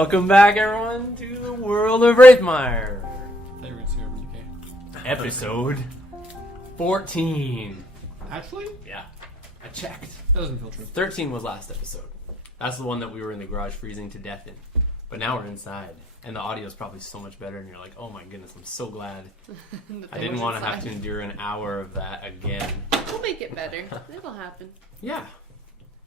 Welcome back, everyone, to World of Raethmire. They were going to see over UK. Episode 14. Actually? Yeah, I checked. That doesn't feel true. 13 was last episode. That's the one that we were in the garage freezing to death in. But now we're inside, and the audio is probably so much better, and you're like, oh my goodness, I'm so glad. I didn't want to have to endure an hour of that again. We'll make it better. It'll happen. Yeah.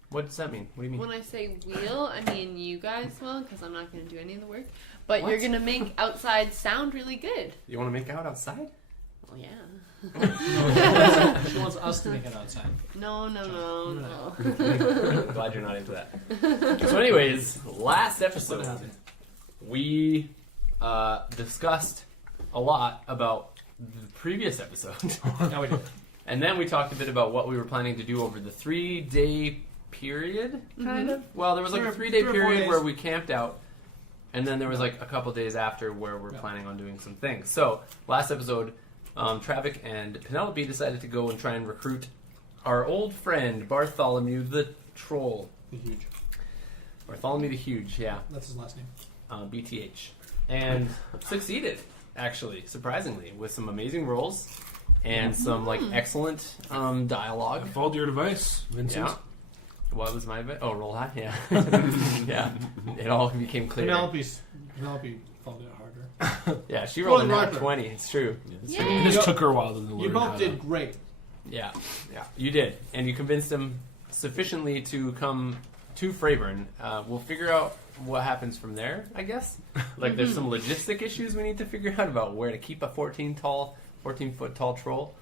What does that mean? What do you mean? When I say we'll, I mean you guys will, because I'm not going to do any of the work. But What? you're going to make outside sound really good. You want to make out outside? Well, yeah. She wants us to make it outside. No. Glad you're not into that. So anyways, last What episode, happened? we discussed a lot about the previous episode. No, we did. And then we talked a bit about what we were planning to do over the 3-day period, kind of. Well, there was like a 3-day 3 or 4 period days. where we camped out, and then there was like a couple days after where we're planning on doing some things. So, last episode, Travic and Penelope decided to go and try and recruit our old friend, Bartholomew the Troll. The huge. Bartholomew the Huge, yeah. That's his last name. BTH. And succeeded, actually, surprisingly, with some amazing rolls and some like excellent dialogue. Followed your advice, Vincent. Yeah. What was my advice? Oh, roll high? Yeah. Yeah. It all became clear. Penelope followed it harder. Yeah, she rolled a Well, nat Rocker. 20. It's true. Yay! It just You- took her a while to learn. You how both to- did great. Yeah. Yeah. You did. And you convinced him sufficiently to come to Freyburn. We'll figure out what happens from there, I guess. Like, there's some logistic issues we need to figure out about where to keep a 14-foot tall troll.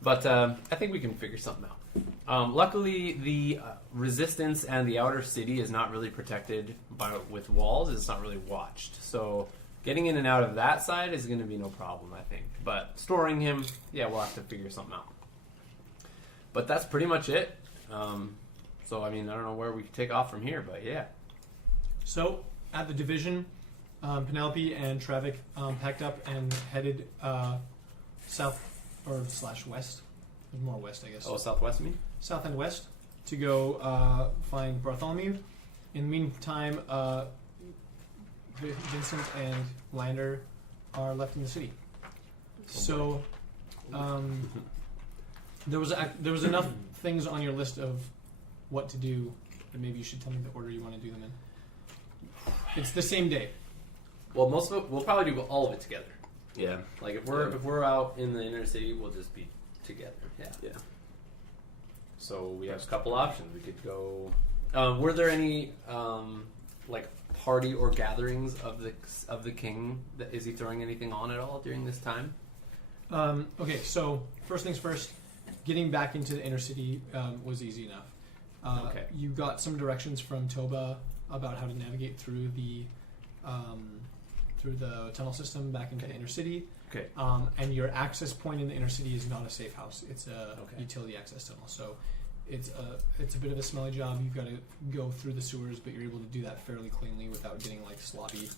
But I think we can figure something out. Luckily, the resistance and the outer city is not really protected with walls. It's not really watched. So getting in and out of that side is going to be no problem, I think. But storing him, yeah, we'll have to figure something out. But that's pretty much it. So, I mean, I don't know where we can take off from here, but yeah. So, at the division, Penelope and Travic packed up and headed south or / west. More west, I guess. Oh, southwest, you mean? South and west to go find Bartholomew. In the meantime, Vincent and Lander are left in the city. So there was enough things on your list of what to do that maybe you should tell me the order you want to do them in. It's the same day. Well, most of it, we'll probably do all of it together. Yeah. Like, if we're out in the inner city, we'll just be together. Yeah. So we have a couple options. We could go. Were there any like party or gatherings of the king? Is he throwing anything on at all during this time? Okay, so first things first, getting back into the inner city was easy enough. Okay. You got some directions from Toba about how to navigate through the tunnel system back into the inner city. Okay. And your access point in the inner city is not a safe house; it's a Okay. utility access tunnel. So it's a bit of a smelly job. You've got to go through the sewers, but you're able to do that fairly cleanly without getting like sloppy.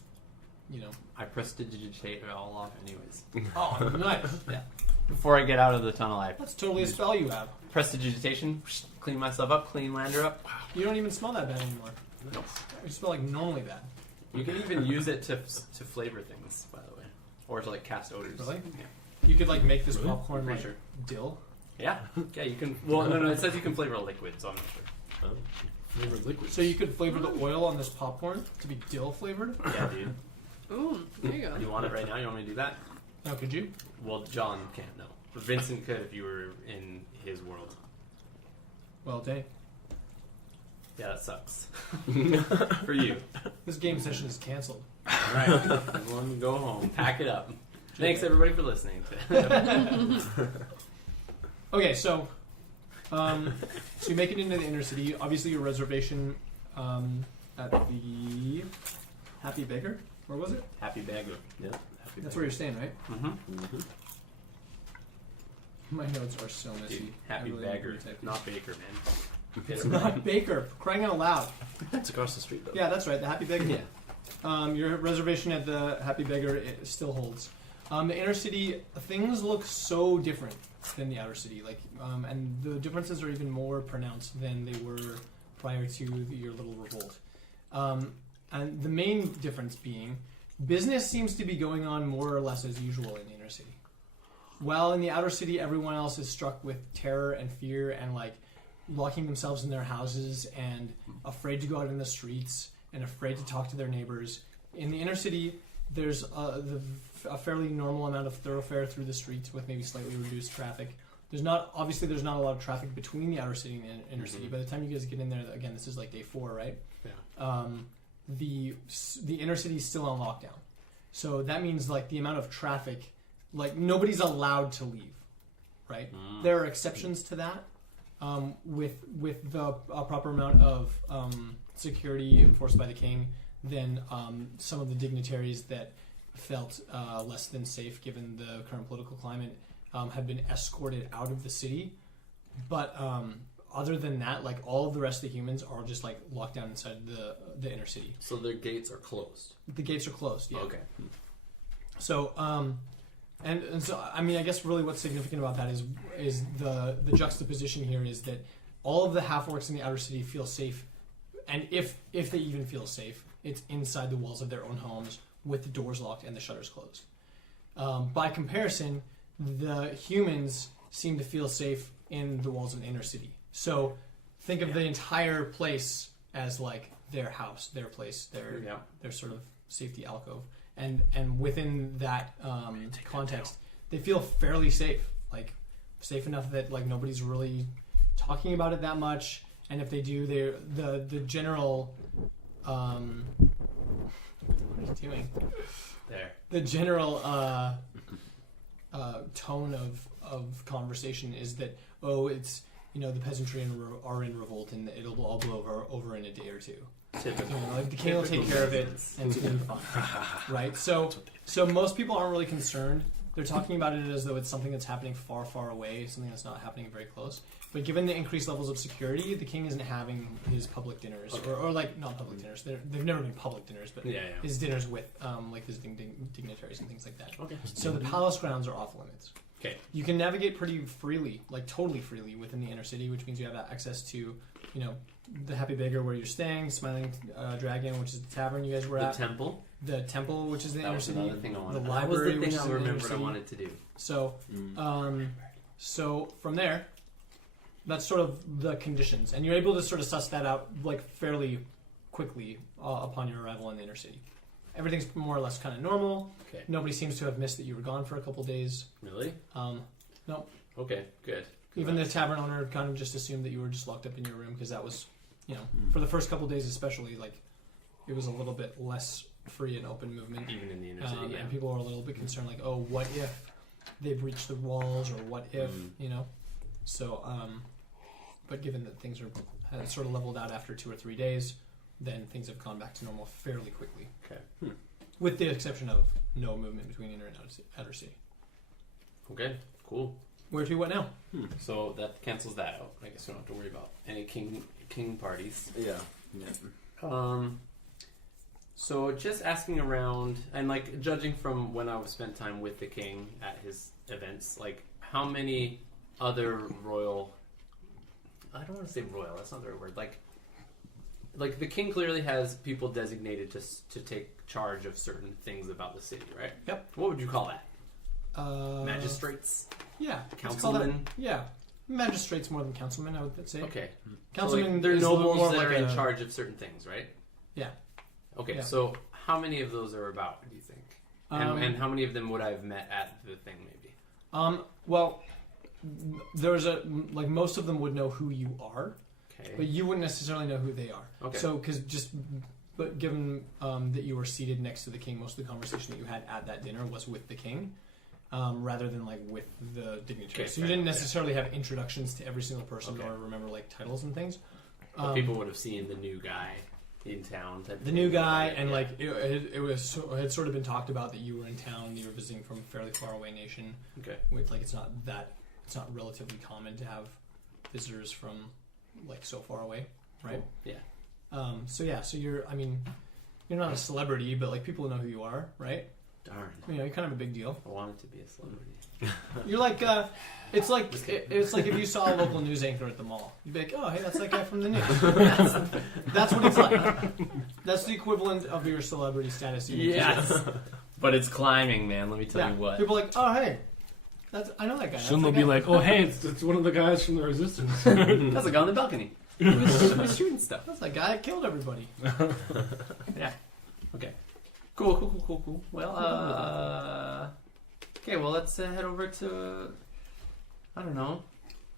You know. I prestidigitate it all off, anyways. Oh, nice! Yeah. Before I get out of the tunnel, I That's totally a spell you have. prestidigitation, clean myself up, clean Lander up. You don't even smell that bad anymore. Nope. You smell like normally bad. You can even use it to flavor things, by the way, or to like cast odors. Really? Yeah. You could like make this Really? popcorn Pretty like sure. dill. Yeah. Yeah. You can. Well, no. It says you can flavor a liquid, so I'm not sure. Flavored liquid. So you could flavor the oil on this popcorn to be dill flavored. Yeah, dude. Ooh, there you go. You want it right now? You want me to do that? Now, could you? Well, John can't. No. But Vincent could if you were in his world. Well, dang. Yeah, that sucks. For you. This game session is canceled. All right. Everyone go home. Pack it up. Thanks, everybody, for listening. Okay, so you make it into the inner city. Obviously, your reservation at the Happy Baker. Where was it? Happy bagger. Yeah. That's where you're staying, right? Mm-hmm. My notes are so messy. Dude, happy I really bagger. need to retype. Not baker, man. It's not Baker. Crying out loud. It's across the street, though. Yeah, that's right. The Happy Baker. Yeah. Your reservation at the Happy Beggar it still holds. The inner city, things look so different than the outer city. Like, and the differences are even more pronounced than they were prior to your little revolt. And the main difference being, business seems to be going on more or less as usual in the inner city. While in the outer city, everyone else is struck with terror and fear and like locking themselves in their houses and afraid to go out in the streets and afraid to talk to their neighbors. In the inner city, there's a fairly normal amount of thoroughfare through the streets with maybe slightly reduced traffic. There's not a lot of traffic between the outer city and the inner city. By the time you guys get in there, again, this is like day 4, right? Yeah. The inner city is still on lockdown, so that means like the amount of traffic, like nobody's allowed to leave, right? There are exceptions to that, with the proper amount of security enforced by the king. Then some of the dignitaries that felt less than safe given the current political climate have been escorted out of the city, but other than that, like all of the rest of the humans are just like locked down inside the inner city. So their gates are closed. The gates are closed. Yeah. Okay. So and so I mean I guess really what's significant about that is the juxtaposition here is that all of the half-orcs in the outer city feel safe, and if they even feel safe, it's inside the walls of their own homes with the doors locked and the shutters closed. By comparison, the humans seem to feel safe in the walls of the inner city. So think of the entire place as like their house, their place, their sort of safety alcove. And within that context, they feel fairly safe. Like safe enough that like nobody's really talking about it that much. And if they do, the general what are you doing? There. The general tone of conversation is that it's the peasantry are in revolt and it'll all blow over in a day or two. Typical. Like the king will take care of it and it's gonna be fine, right? So most people aren't really concerned. They're talking about it as though it's something that's happening far, far away, something that's not happening very close. But given the increased levels of security, the king isn't having his public dinners, or like not public dinners. They've never been public dinners, but his dinners with like visiting dignitaries and things like that. Okay. So the palace grounds are off limits. Okay. You can navigate pretty freely, like totally freely within the inner city, which means you have access to, the Happy Beggar where you're staying, Smiling Dragon, which is the tavern you guys were at. The temple, which is the inner city. Another thing I wanted. The library, that was the which thing is I in the inner remembered I city. wanted to do. So, so from there, that's sort of the conditions, and you're able to sort of suss that out like fairly quickly upon your arrival in the inner city. Everything's more or less kind of normal. Okay. Nobody seems to have missed that you were gone for a couple days. Really? No. Okay. Good. Even the tavern owner kind of just assumed that you were just locked up in your room because that was, for the first couple days especially, like it was a little bit less free and open movement. Even in the inner city, And people were a little bit concerned, like, oh, what if they breach the walls, or what if, So, but given that things had sort of leveled out after 2 or 3 days, then things have gone back to normal fairly quickly. Okay. With the exception of no movement between inner and outer city. Okay. Cool. Where to what now? So that cancels that out. I guess we don't have to worry about any king parties. Yeah. So just asking around and like judging from when I spent time with the king at his events, like how many other royal, I don't want to say royal, that's not the right word, like the king clearly has people designated to take charge of certain things about the city, right? Yep. What would you call that? Magistrates. Yeah. Councilmen? Yeah. Magistrates more than councilmen, I would say. Okay. Councilmen, so like, they're is a little nobles more that like are in a- charge of certain things, right? Yeah. Okay, Yeah. so how many of those are about, do you think? And how many of them would I have met at the thing, maybe? Well, there's most of them would know who you are, Okay. but you wouldn't necessarily know who they are. Okay. So, but given that you were seated next to the king, most of the conversation that you had at that dinner was with the king, rather than like with the dignitaries. Okay, so you fair didn't enough, necessarily have introductions to every single person Okay. or remember like titles and things. But people would have seen the new guy in town. Type of The thing. new guy, Yeah. and like it had sort of been talked about that you were in town, you were visiting from a fairly far away nation. Okay. With like it's not relatively common to have visitors from like so far away, right? Yeah. So you're not a celebrity, but like people know who you are, right? Darn. You're kind of a big deal. I wanted to be a celebrity. You're like, it's like if you saw a local news anchor at the mall. You'd be like, oh, hey, that's that guy from the news. That's what it's like. That's the equivalent of your celebrity status. Yes. But it's climbing, man. Let me tell you what. People are like, oh, hey, I know that guy. Soon they'll be like, oh, hey, it's one of the guys from the Resistance. That's a guy on the balcony. He was shooting stuff. That's that guy that killed everybody. Yeah. Okay. Cool. Well, okay, well, let's head over to, I don't know,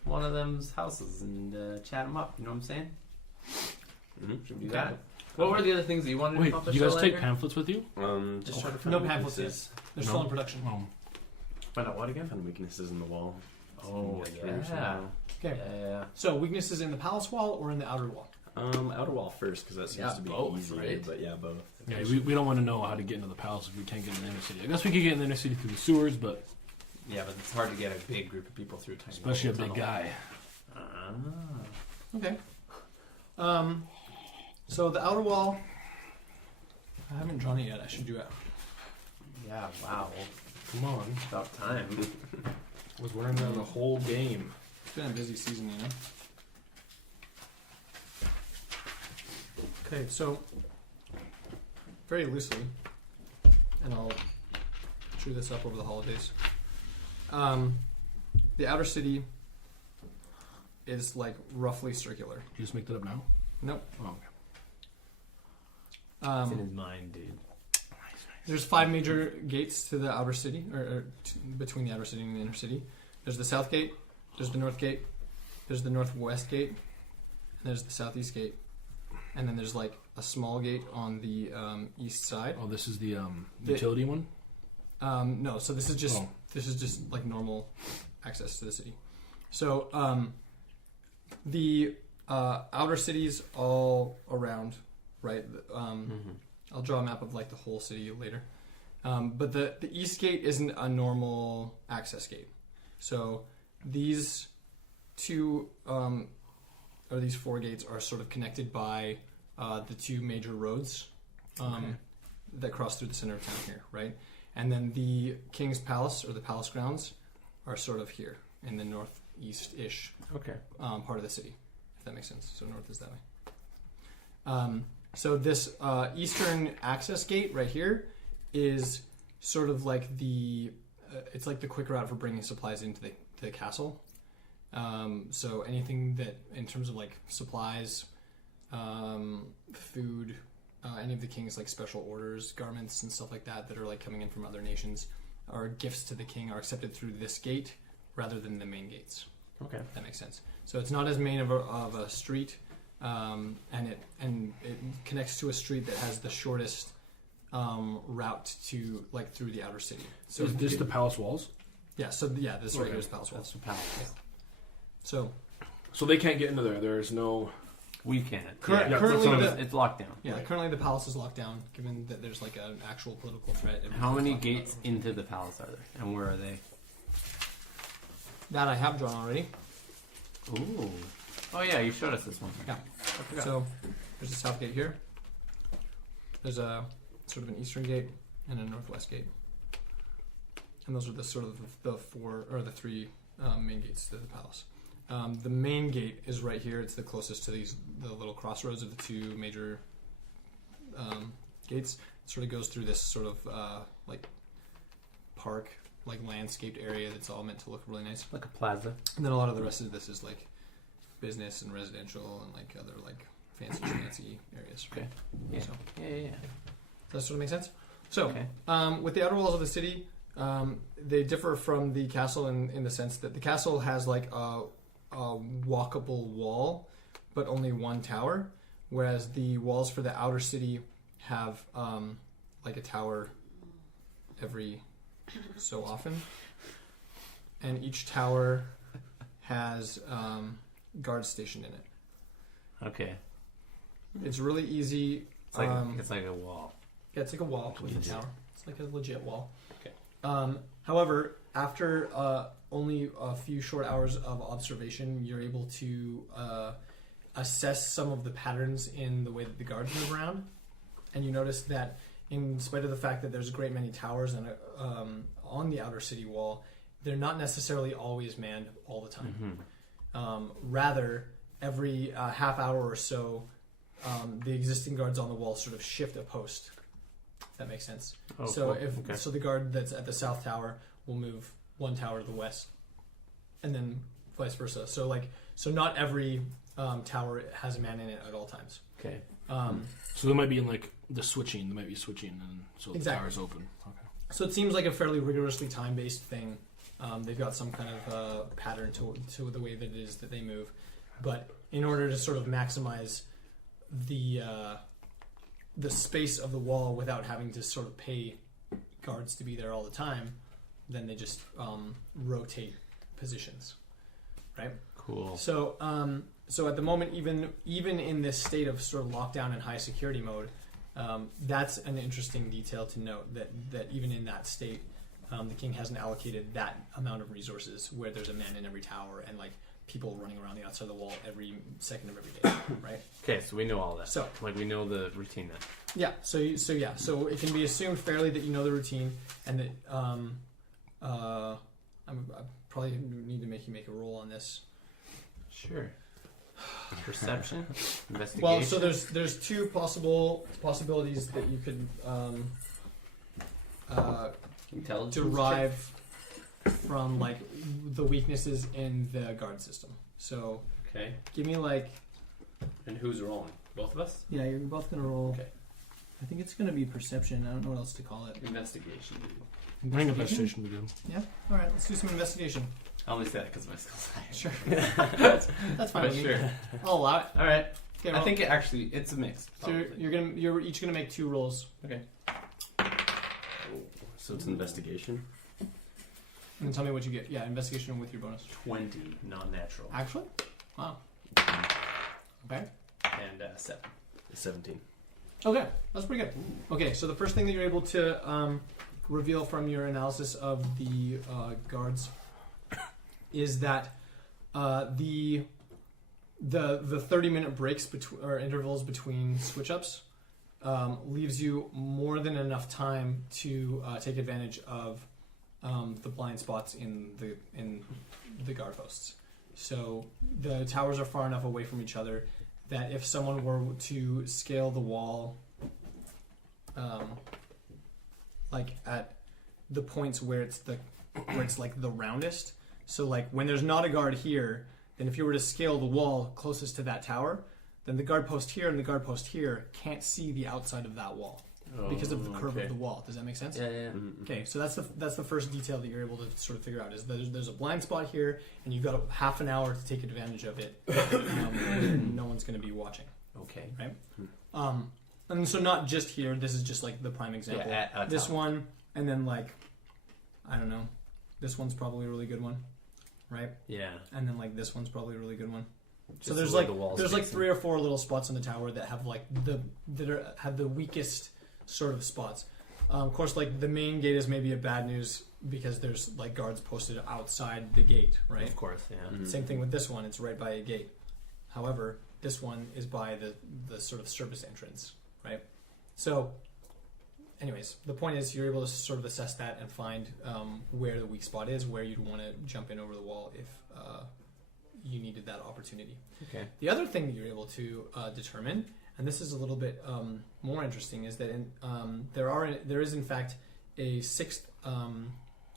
one of them's houses and chat them up. You know what I'm saying? Mm-hmm. You got it. What were the other things that you wanted to Wait, accomplish? do you guys take Lander? pamphlets with you? Just try to find No pamphlets. weaknesses. They're No. still in production. Find out what again? Find weaknesses in the wall. Oh, Get through yeah. somehow. Okay. Yeah. So weaknesses in the palace wall or in the outer wall? Outer wall first, because that seems Yeah, to be both, easier. right? But yeah, both. Yeah, we don't want to know how to get into the palace if we can't get in the inner city. I guess we could get in the inner city through the sewers, but Yeah, but it's hard to get a big group of people through a tiny especially a little big tunnel. guy. Okay. So the outer wall, I haven't drawn it yet. I should do it. Yeah, wow. Come on. About time. I was wearing that the whole game. It's been a busy season, you know. Okay, so very loosely, and I'll chew this up over the holidays. The outer city is like roughly circular. Did you just make that up now? Nope. Oh, okay. It's in his mind, dude. There's 5 major gates to the outer city, or between the outer city and the inner city. There's the south gate, there's the north gate, there's the northwest gate, and there's the southeast gate, and then there's like a small gate on the east side. Oh, this is the utility one? No, so this is just like normal access to the city. So the outer cities all around, right? I'll draw a map of like the whole city later. But the east gate isn't a normal access gate. So these 2 or these 4 gates are sort of connected by the 2 major roads that cross through the center of town here, right? And then the King's Palace or the Palace Grounds are sort of here in the northeast-ish part of the city, if that makes sense. So north is that way. So this eastern access gate right here is sort of like it's like the quick route for bringing supplies into the castle. So anything that, in terms of like supplies, food, any of the king's like special orders, garments and stuff like that that are like coming in from other nations, or gifts to the king, are accepted through this gate rather than the main gates. Okay. If that makes sense. So it's not as main of a street. And it connects to a street that has the shortest route to like through the outer city. So Is this the palace walls? Yeah. So yeah, this right here is Palace Walls. That's the palace. So So they can't get into there. There's no... We can't. Currently it's locked down. yeah, currently the palace is locked down, given that there's like an actual political threat. How many gates into the palace are there, and where are they? That I have drawn already. Ooh. Oh yeah, you showed us this one. Yeah. So there's a south gate here. There's a sort of an eastern gate and a northwest gate, and those are the sort of the 4 or the 3 main gates to the palace. The main gate is right here. It's the closest to the little crossroads of the 2 major gates. It sort of goes through this sort of like park, like landscaped area that's all meant to look really nice. Like a plaza. And then a lot of the rest of this is like business and residential and like other like fancy areas. Okay. Yeah. So, Yeah. does that sort of make sense? So, Okay. with the outer walls of the city, they differ from the castle in the sense that the castle has like a walkable wall, but only 1 tower, whereas the walls for the outer city have like a tower every so often, and each tower has guards stationed in it. Okay. It's really easy. It's like a wall. Yeah, it's like a wall with a Legit. tower. It's like a legit wall. Okay. However, after only a few short hours of observation, you're able to assess some of the patterns in the way that the guards move around, and you notice that in spite of the fact that there's a great many towers and on the outer city wall, they're not necessarily always manned all the time. Mm-hmm. Rather, every half hour or so, the existing guards on the wall sort of shift a post. If that makes sense. Oh, So cool. so the guard that's at the south tower will move one tower to the west, and then vice versa. So not every tower has a man in it at all times. Okay. So they might be in like the switching. They might be switching, and so the Exactly. tower's open. Okay. So it seems like a fairly rigorously time-based thing. They've got some kind of pattern to the way that it is that they move, but in order to sort of maximize the space of the wall without having to sort of pay guards to be there all the time, then they just rotate positions, right? Cool. So so at the moment, even in this state of sort of lockdown and high security mode, that's an interesting detail to note that even in that state, the king hasn't allocated that amount of resources where there's a man in every tower and like people running around the outside of the wall every second of every day, right? Okay, so we know all that. So Like we know the routine then. yeah, so it can be assumed fairly that you know the routine and that I probably need to make you make a roll on this. Sure. Perception, investigation. Well, so there's two possibilities that you could Intelligence. derive from like the weaknesses in the guard system. So Okay. give me like And who's rolling? Both of us? yeah, you're both gonna roll. Okay. I think it's gonna be perception. I don't know what else to call it. Investigation. I think investigation would be good. Yeah. All right, let's do some investigation. I only say that because my skill's higher. Sure. That's fine. But with me. sure. I'll allow it. All right. Okay, I roll. think it's a mix. so you're each gonna make 2 rolls. Okay. So it's investigation. And tell me what you get. Yeah, investigation with your bonus. 20 non-natural. Actually? Wow. Okay. And 7. 17. Okay, that's pretty good. Okay, so the first thing that you're able to reveal from your analysis of the guards is that the 30-minute breaks or intervals between switch ups leaves you more than enough time to take advantage of the blind spots in the guard posts. So the towers are far enough away from each other that if someone were to scale the wall, like at the points where it's like the roundest, so like when there's not a guard here, then if you were to scale the wall closest to that tower, then the guard post here and the guard post here can't see the outside of that wall because of the curve of the wall. Does that make sense? Yeah, yeah. Okay, so that's the first detail that you're able to sort of figure out is that there's a blind spot here, and you've got half an hour to take advantage of it. No one's going to be watching. Okay. And so not just here. This is just like the prime example. Yeah, at this top. one, and then like, I don't know, this one's probably a really good one, right? Yeah. And then like this one's probably a really good one. Just So there's the way like the walls there's like facing. 3 or 4 little spots on the tower that have like have the weakest sort of spots. Of course, like the main gate is maybe a bad news because there's like guards posted outside the gate, right? Of course, yeah. Same thing with this one; it's right by a gate. However, this one is by the sort of service entrance, right? So, anyways, the point is you're able to sort of assess that and find where the weak spot is, where you'd want to jump in over the wall if you needed that opportunity. Okay. The other thing that you're able to determine, and this is a little bit more interesting, is that there is in fact a 6th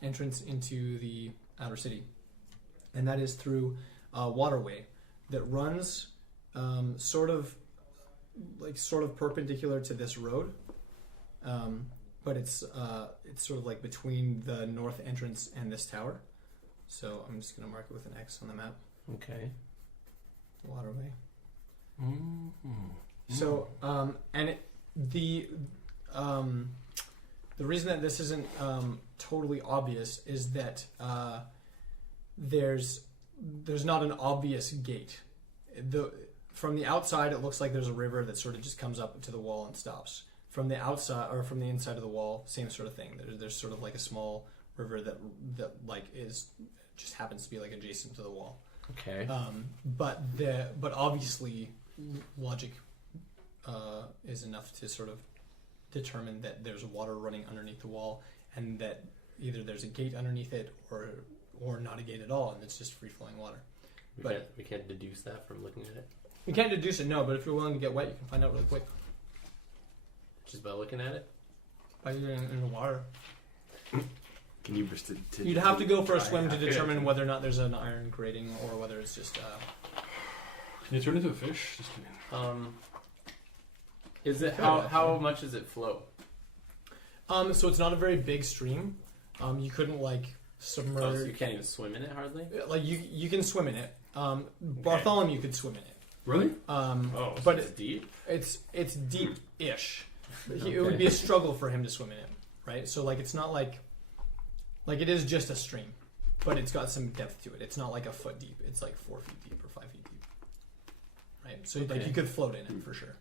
entrance into the outer city, and that is through a waterway that runs sort of perpendicular to this road, but it's sort of like between the north entrance and this tower. So I'm just going to mark it with an X on the map. Okay. Waterway. Mm-hmm. So, the reason that this isn't totally obvious is that there's not an obvious gate. From the outside, it looks like there's a river that sort of just comes up to the wall and stops. From the outside or from the inside of the wall, same sort of thing. There's sort of like a small river that like just happens to be like adjacent to the wall. Okay. But obviously logic is enough to sort of determine that there's water running underneath the wall, and that either there's a gate underneath it, or or not a gate at all, and it's just free flowing water. We can't deduce that from looking at it. You can't deduce it, no, but if you're willing to get wet, you can find out really quick Just by looking at it? by getting in the water. Can you just You'd have to go for a swim to Okay. determine whether or not there's an iron grating or whether it's just. Can you turn into a fish? Just Is it Could, how much does it flow? So it's not a very big stream. You couldn't like Oh, so submerge. you can't even swim in it hardly? Like you can swim in it. Bartholomew could swim in it. really? Oh, so but it's deep? It's deep-ish. It would be a struggle for him to swim in it, right? So like it's not like it is just a stream, but it's got some depth to it. It's not like a foot deep. It's like 4 feet deep or 5 feet deep, right? So like Okay. you could float in it for sure.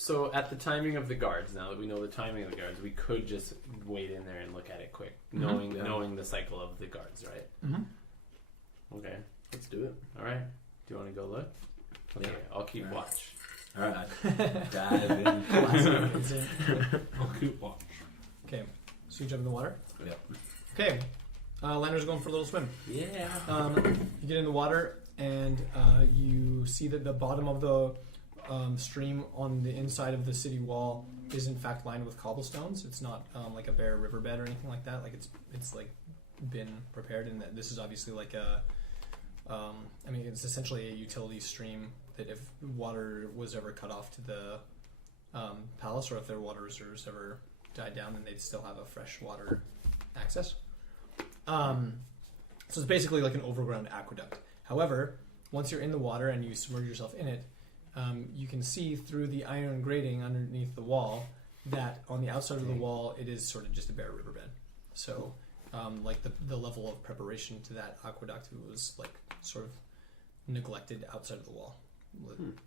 So at the timing of the guards, now that we know the timing of the guards, we could just wade in there and look at it quick, Mhm. knowing the cycle of the guards, right? Mm-hmm. Okay. Let's do it. All right. Do you want to go look? Okay, Yeah. I'll keep All right. watch. All right. Dive in. Oh, cute watch. Okay, so you jump in the water. Yep. Okay, Lander's going for a little swim. Yeah. You get in the water and you see that the bottom of the stream on the inside of the city wall is in fact lined with cobblestones. It's not like a bare riverbed or anything like that. Like it's like been prepared, and that this is obviously like a. I mean, it's essentially a utility stream that if water was ever cut off to the palace, or if their water reserves ever died down, then they'd still have a fresh water access. So it's basically like an overground aqueduct. However, once you're in the water and you submerge yourself in it, you can see through the iron grating underneath the wall that on the outside of the wall it is sort of just a bare riverbed. So like the level of preparation to that aqueduct was like sort of neglected outside of the wall.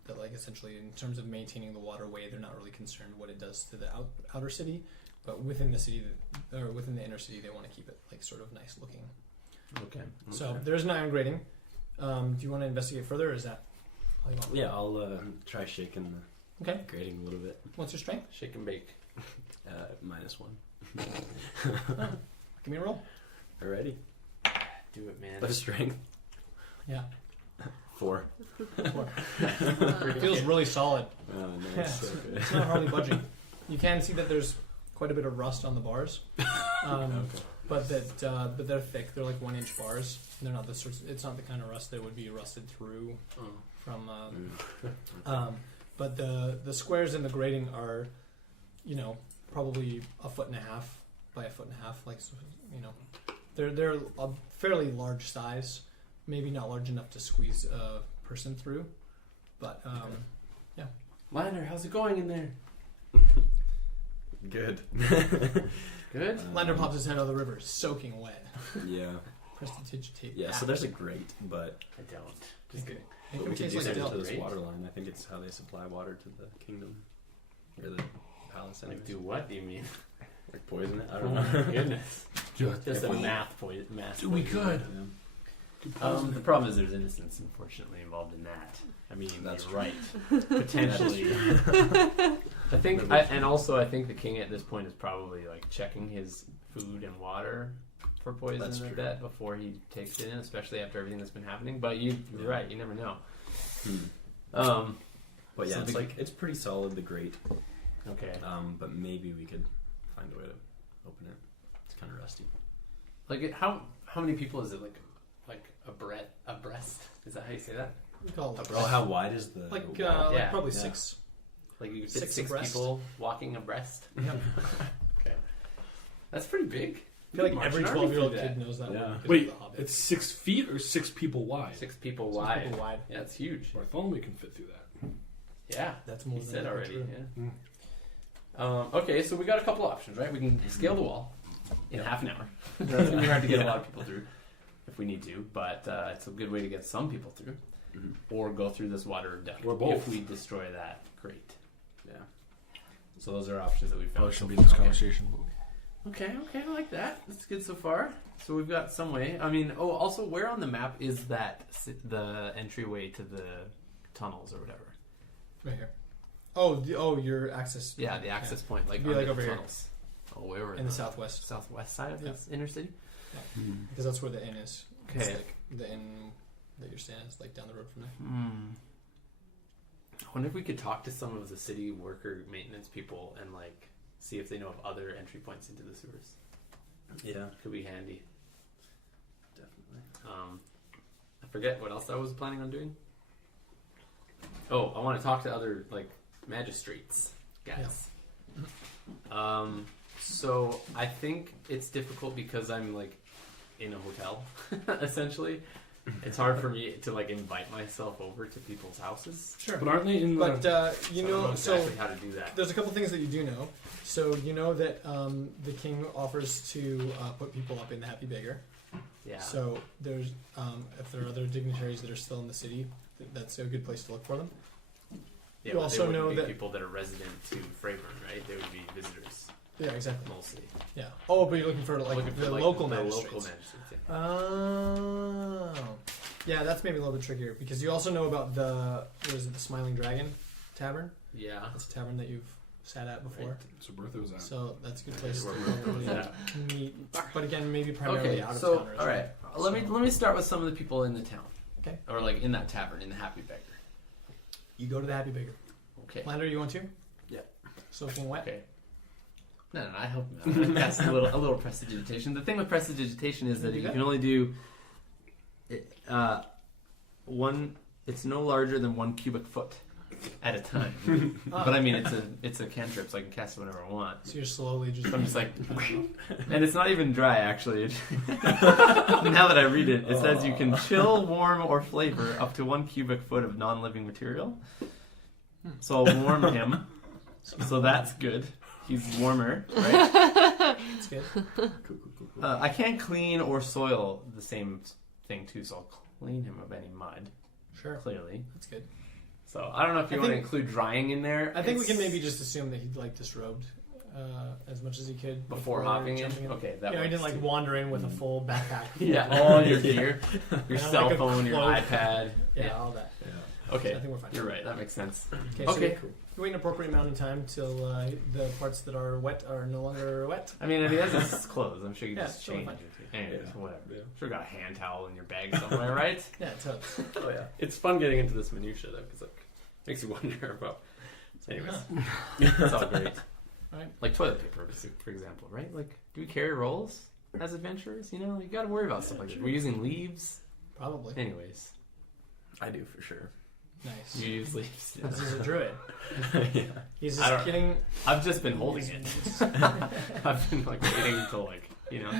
That like essentially in terms of maintaining the waterway, they're not really concerned what it does to the outer city, but within the city or within the inner city, they want to keep it like sort of nice looking. Okay. So there's an iron grating. Do you want to investigate further, or is that all you want? Yeah, I'll try shaking the Okay. grating a little bit. What's your strength? Shake and bake. -1. Give me a roll. Alrighty. Do it, man. The strength. Yeah. 4. It feels really solid. Oh, nice. Yeah. So good. It's not hardly budging. You can see that there's quite a bit of rust on the bars, but they're thick. They're like 1-inch bars. They're not the sorts. It's not the kind of rust that would be rusted through from. But the squares in the grating are, probably 1.5 feet by 1.5 feet. Like, they're a fairly large size. Maybe not large enough to squeeze a person through, but yeah. Lander, how's it going in there? Good. Good. Lander pops his head out of the river, soaking wet. Yeah. Prestidigitate. Yeah, so there's a grate, but I don't. Just kidding. Make we him could taste use like it dill. into this Grate? water line. I think it's how they supply water to the kingdom. Or the palace, Like, anyways. do what do you mean? Like poison it? I Oh don't my know. goodness. Just, Just a we- math. Dude, we could. The problem is there's innocence, unfortunately, involved in that. I mean, That's you're true. right. Potentially. I think, and also I think the king at this point is probably like checking his food and water for poison That's and true. that before he takes it in, especially after everything that's been happening. But you're Yeah. right. You never know. But yeah, So it's the- like it's pretty solid, the grate. Okay. But maybe we could find a way to open it. It's kind of rusty. Like how many people is it? Like a breast? Is that how you say that? We call it Oh, how wide is the like the wall? Yeah. probably Yeah. 6. Like you could fit 6 six abreast. people walking abreast. Yeah. Okay. That's pretty big. I feel like March every an army 12-year-old through kid that. knows that. Yeah. one because Wait, of the Hobbit. it's 6 feet or 6 people wide? 6 people Six wide. people wide. Yeah, it's huge. Bartholomew can fit through that. Yeah, That's more he than said enough, already. true. Yeah. Okay, so we got a couple options, right? We can scale the wall in Yeah. half an hour. That's gonna be hard to get a lot of people through if we need to, but it's a good way to get some people through, Mhm. or go through this water duct. Or both. If we destroy that, great. Yeah. So those are options that we found. Probably shouldn't be in this Okay. conversation. Okay, I like that. That's good so far. So we've got some way. I mean, also, where on the map is that the entryway to the tunnels or whatever? Right here. Oh, your access. Yeah, the access point, like Be under like the over here. tunnels. Oh, where were in the southwest. southwest side of Yeah. this inner city? Because that's where the inn is. It's Okay. like the inn that you're staying at is like down the road from there. I wonder if we could talk to some of the city worker maintenance people and like see if they know of other entry points into the sewers. Yeah, Could be handy. definitely. I forget what else I was planning on doing. Oh, I want to talk to other like magistrates, guys. So I think it's difficult because I'm like in a hotel, essentially. It's hard for me to like invite myself over to people's houses. Sure. But aren't they in the... But So I you don't know, exactly how to do that. there's a couple things that you do know. So you know that the king offers to put people up in the Happy Beggar. Yeah. So there's if there are other dignitaries that are still in the city, that's a good place to look for them. Yeah, You but also they wouldn't know be that- people that are resident to Fravern, right? They would be visitors Yeah, exactly. mostly. Yeah. Oh, but you're looking for like Looking for, the like, local the magistrates. local magistrates. Yeah. Oh. Yeah, that's maybe a little bit trickier because you also know about the the Smiling Dragon Tavern. Yeah. That's a tavern that you've sat at before. Right. So Bertha was at. So that's a good place to Where probably Yeah. meet. But again, maybe primarily Okay, out of so town. all right, let me start with some of the people in the town. Okay. Or like in that tavern in the Happy Beggar. You go to the Happy Beggar. Okay. Lander, you want to? Yeah. Soaking wet. Okay. No, I hope not. That's a little prestidigitation. The thing with prestidigitation is that Do you that? can only do one. It's no larger than 1 cubic foot at a time. But I mean, it's a cantrip, so I can cast it whenever I want. So you're slowly just. I'm just like, and it's not even dry actually. Now that I read it, it says you can chill, warm, or flavor up to 1 cubic foot of non-living material. So I'll warm him. So that's good. He's warmer, right? That's good. I can't clean or soil the same thing too, so I'll clean him of any mud. Sure. Clearly. That's good. So I don't know if you I want to think- include drying in there. I think we It's- can maybe just assume that he'd like disrobed as much as he could before hopping in. jumping Okay, that You know, he didn't works, like too. wander in with a full backpack. Yeah, all your gear, your And, cell like, a phone, your cloak. iPad. Yeah, all that. Okay, So I think we're fine. you're right. That makes sense. Okay. So Okay. you wait an appropriate amount of time till the parts that are wet are no longer wet. I mean, if he has his clothes, I'm sure you can Yeah, just totally change fine. it. Anyways, Yeah. whatever. Yeah. Sure, got a hand towel in your bag somewhere, right? Yeah, totally. Oh yeah, it's fun getting into this minutia though, because like makes you wonder about. Anyways, It's all great. Right. Like toilet paper, for example, right? Like, do we carry rolls as adventurers? You know, you got to worry about stuff like that. We're using leaves. Probably. Anyways, I do for sure. Nice. you use leaves. This is a druid. Yeah. He's I just don't- getting. I've just been holding it. I've been like waiting until like, you know,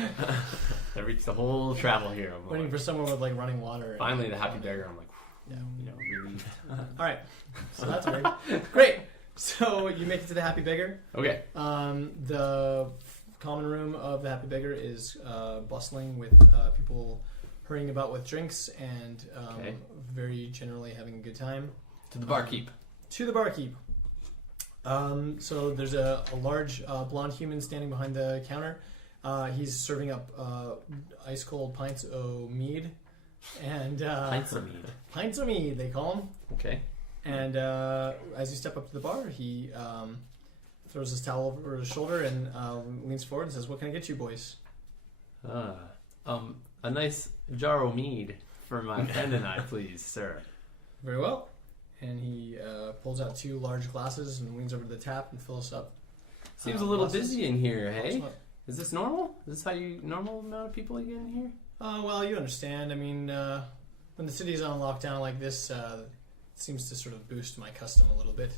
the whole travel here. I'm Waiting like, for someone with like running water. and- finally the Happy Beggar. I'm like, Yeah. you know, relieved. All right. So that's weird. Great. So you make it to the Happy Beggar. Okay. The common room of the Happy Beggar is bustling with people hurrying about with drinks and Okay. very generally having a good time. To the barkeep. To the barkeep. So there's a large blonde human standing behind the counter. He's serving up ice cold pints of mead. And Pints of mead. pints of mead, they call them. Okay. And as you step up to the bar, he throws his towel over his shoulder and leans forward and says, "What can I get you, boys?" A nice jar of mead for my friend and I, please, sir. Very well. And he pulls out 2 large glasses and leans over to the tap and fills up. Seems a little glasses. busy in here, hey? Well, Is this normal? Is this how normal amount of people you get in here? well, you understand. I mean, when the city's on lockdown like this, it seems to sort of boost my custom a little bit.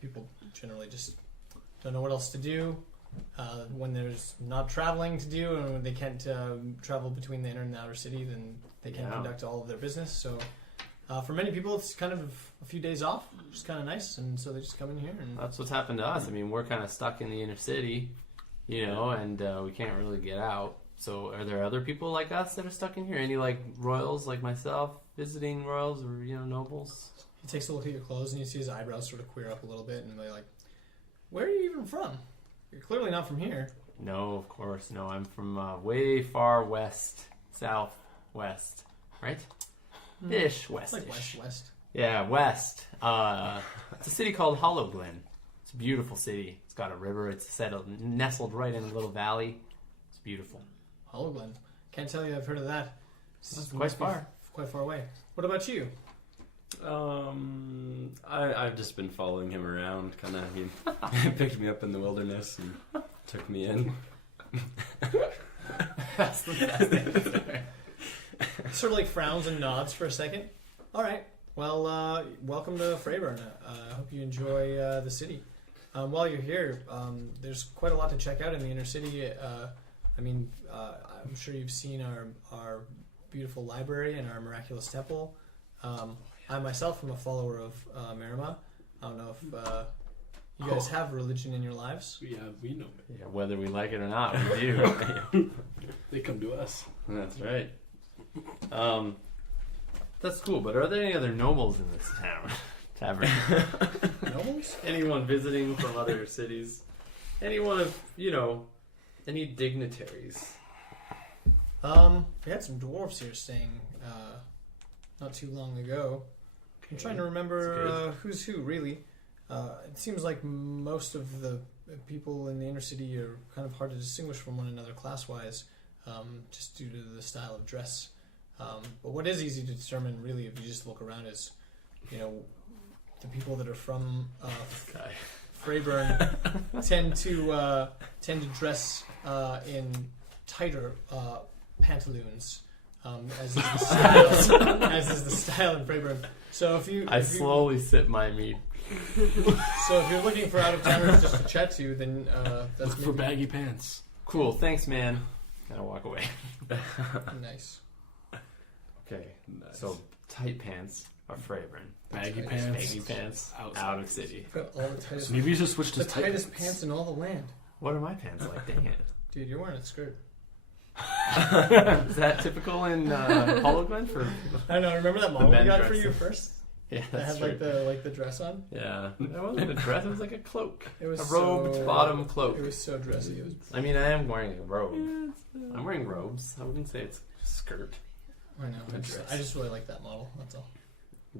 People generally just don't know what else to do. When there's not traveling to do and when they can't travel between the inner and the outer city, then they can't Yeah. conduct all of their business. So for many people, it's kind of a few days off, which is kind of nice. And so they just come in here and That's what's happened to us. I mean, we're kind of stuck in the inner city, you know, and we can't really get out. So are there other people like us that are stuck in here? Any like royals like myself, visiting royals or, you know, nobles? he takes a look at your clothes and you see his eyebrows sort of queer up a little bit. And they're like, "Where are you even from? You're clearly not from here." No, of course. No, I'm from way far west, southwest, right? Ish, It's like west-ish. west. Yeah, west. It's a city called Hollow Glen. It's a beautiful city. It's got a river. It's settled, nestled right in a little valley. It's beautiful. Hollowglen. Can't tell you I've heard of that. It's quite far. Quite far away. What about you? I've just been following him around. Kind of, he picked me up in the wilderness and took me in. That's the best answer. Sort of like frowns and nods for a second. All right. Well, welcome to Freyburn. I hope you enjoy the city. While you're here, there's quite a lot to check out in the inner city. I'm sure you've seen our beautiful library and our miraculous temple. I myself am a follower of Marima. I don't know if you guys have religion in your lives. Yeah, we know it. Yeah, whether we like it or not, we do. They come to us. That's right. That's cool, but are there any other nobles in this tavern? Nobles? Anyone visiting from other cities? Anyone of, any dignitaries? We had some dwarves here staying not too long ago. I'm trying to remember who's who, really. It seems like most of the people in the inner city are kind of hard to distinguish from one another class-wise, just due to the style of dress. But what is easy to determine, really, if you just look around, is, the people that are from Freyburn tend to dress in tighter pantaloons, as is the style in Freyburn. So if you slowly sip my mead. So if you're looking for out of towners just to chat to, then that's Look for baggy pants. Cool, thanks, man. Gotta walk away. nice. Okay, so tight pants are Freyburn. Baggy Baggy pants. Baggy pants Outside. out of city. Got all the tightest, Maybe you should switch to the tight tightest pants in all the land. What are my pants like? Dang it. Dude, you're wearing a skirt. Is that typical in Hollowglen for? I know. Remember that model we men got for dressing. you first? Yeah, That that's had true. the dress on. Yeah, it wasn't a dress. It was like a cloak, It was a robed so, bottom cloak. It was so dressy. It was. I mean, I am wearing a robe. I'm wearing robes. I wouldn't say it's a skirt. I know. A dress. I just really like that model. That's all.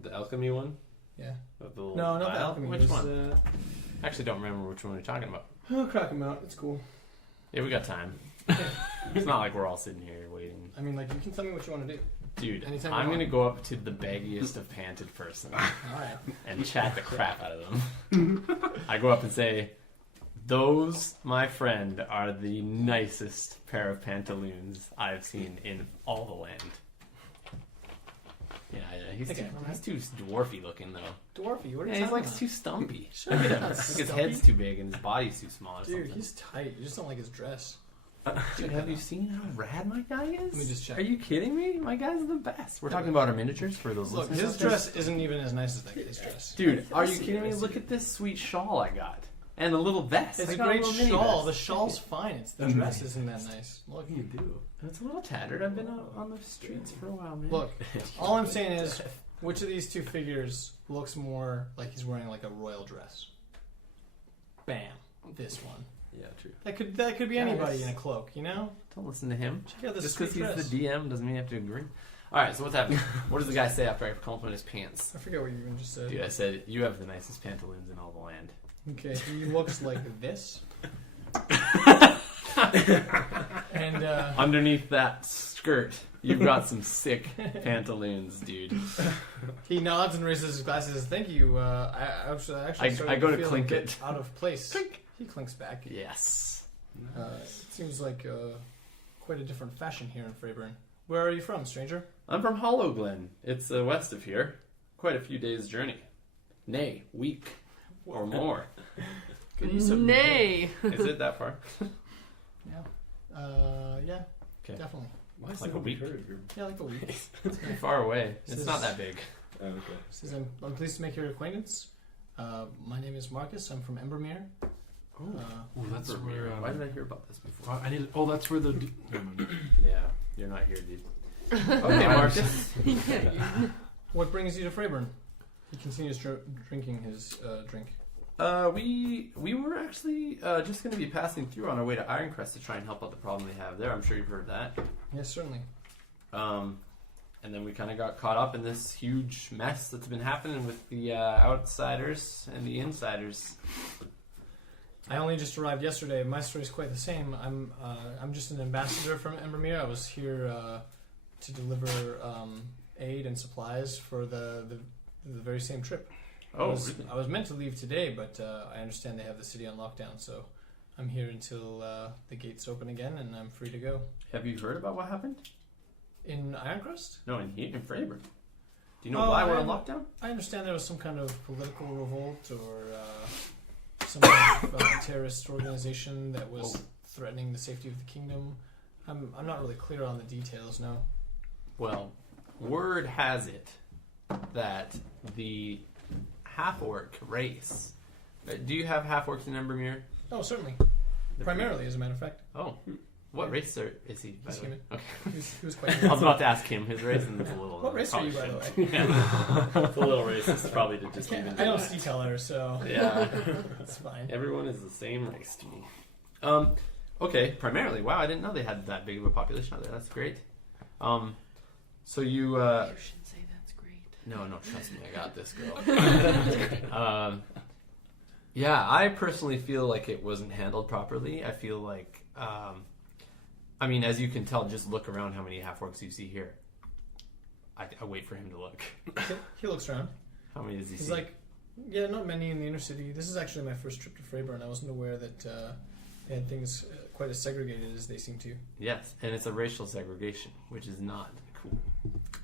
The Alchemy one. Yeah. With the little No, not the vial? Alchemy. Which it was, one? I actually don't remember which one you're talking about. I'll crack them out. It's cool. Yeah, we got time. It's not like we're all sitting here waiting. I mean, you can tell me what you want to do. Dude, Anytime you I'm want. gonna go up to the baggiest of panted person All right. and chat the crap out of them. I go up and say, "Those, my friend, are the nicest pair of pantaloons I've seen in all the land." Yeah, he's Okay, too dwarfy looking though. Dwarfy. What are you Yeah, he's talking like about? too stumpy. Sure, Look at he's him. not Like his stumpy. head's too big and his body's too small or Dude, something. he's tight. You just don't like his dress. Dude, have you seen how rad my guy is? Let me just check. Are you kidding me? My guy's the best. We're talking about our miniatures for those Look, listeners. his dress isn't even as nice as that guy's dress. Dude, are you I see kidding it, me? I see Look it. at this sweet shawl I got. And a little vest. It's I a got great little mini shawl. The vest. shawl's fine. It's the dress isn't that nice. Look, You do. It's a little tattered. I've been out on the streets for a while, man. look. All I'm saying is, which of these two figures looks more like he's wearing like a royal dress? Bam. This one. Yeah, true. That could be anybody in a cloak, you know? Don't listen to him. Check out this Just sweet because he's dress. the DM doesn't mean you have to agree. Alright, so what's happening? What does the guy say after I compliment his pants? I forget what you even just said. Dude, I said, you have the nicest pantaloons in all the land. Okay, he looks like this. And Underneath that skirt, you've got some sick pantaloons, dude. he nods and raises his glasses. Thank you. I actually I started go to feel clink a bit it. out of place. Clink. He clinks back. Yes. It seems like quite a different fashion here in Freyburn. Where are you from, stranger? I'm from Hollowglen. It's west of here. Quite a few days' journey. Nay, week or more. Good use of Nay. Is it that far? Yeah, Okay. definitely. Why is Like that a week. heard of your... Yeah, like a week. Pretty far away. This It's is- not that big. Oh, okay. Says I'm pleased to make your acquaintance. My name is Marcus. I'm from Embermere. Oh, Oh, that's where. Why did I hear about this before? I need. Oh, that's where the. Never mind. Yeah, you're not here, dude. Okay, Marcus. What brings you to Freyburn? He continues drinking his drink. We were actually just going to be passing through on our way to Ironcrest to try and help out the problem they have there. I'm sure you've heard that. Yes, certainly. And then we kind of got caught up in this huge mess that's been happening with the outsiders and the insiders. I only just arrived yesterday. My story's quite the same. I'm just an ambassador from Embermere. I was here to deliver aid and supplies for the very same trip. Oh, I was meant to leave today, but I understand they have the city on lockdown, so I'm here until the gates open again, and I'm free to go. have you heard about what happened? In Ironcrest? No, in Fravor. Do you know why we're on lockdown? I understand there was some kind of political revolt or some kind of terrorist organization that was threatening the safety of the kingdom. I'm not really clear on the details now. Well, word has it that the half-orc race. Do you have half-orcs in Embermere? Oh, certainly. Primarily, as a matter of fact. Oh, what race is he? By He's the way? human. Okay. He was quite I was about to ask him. His race is a little. What race are you, by the way? It's a little racist, probably to just even. I don't see color, so Yeah. it's fine. Everyone is the same race to me. Okay, primarily. Wow, I didn't know they had that big of a population out there. That's great. So you. You shouldn't say that's great. No, trust me, I got this, girl. Yeah, I personally feel like it wasn't handled properly. I feel like, I mean, as you can tell, just look around how many half-orcs you see here. I wait for him to look. He looks around. How many does he He's see? like, yeah, not many in the inner city. This is actually my first trip to Freyburn. I wasn't aware that they had things quite as segregated as they seem to. Yes, and it's a racial segregation, which is not cool,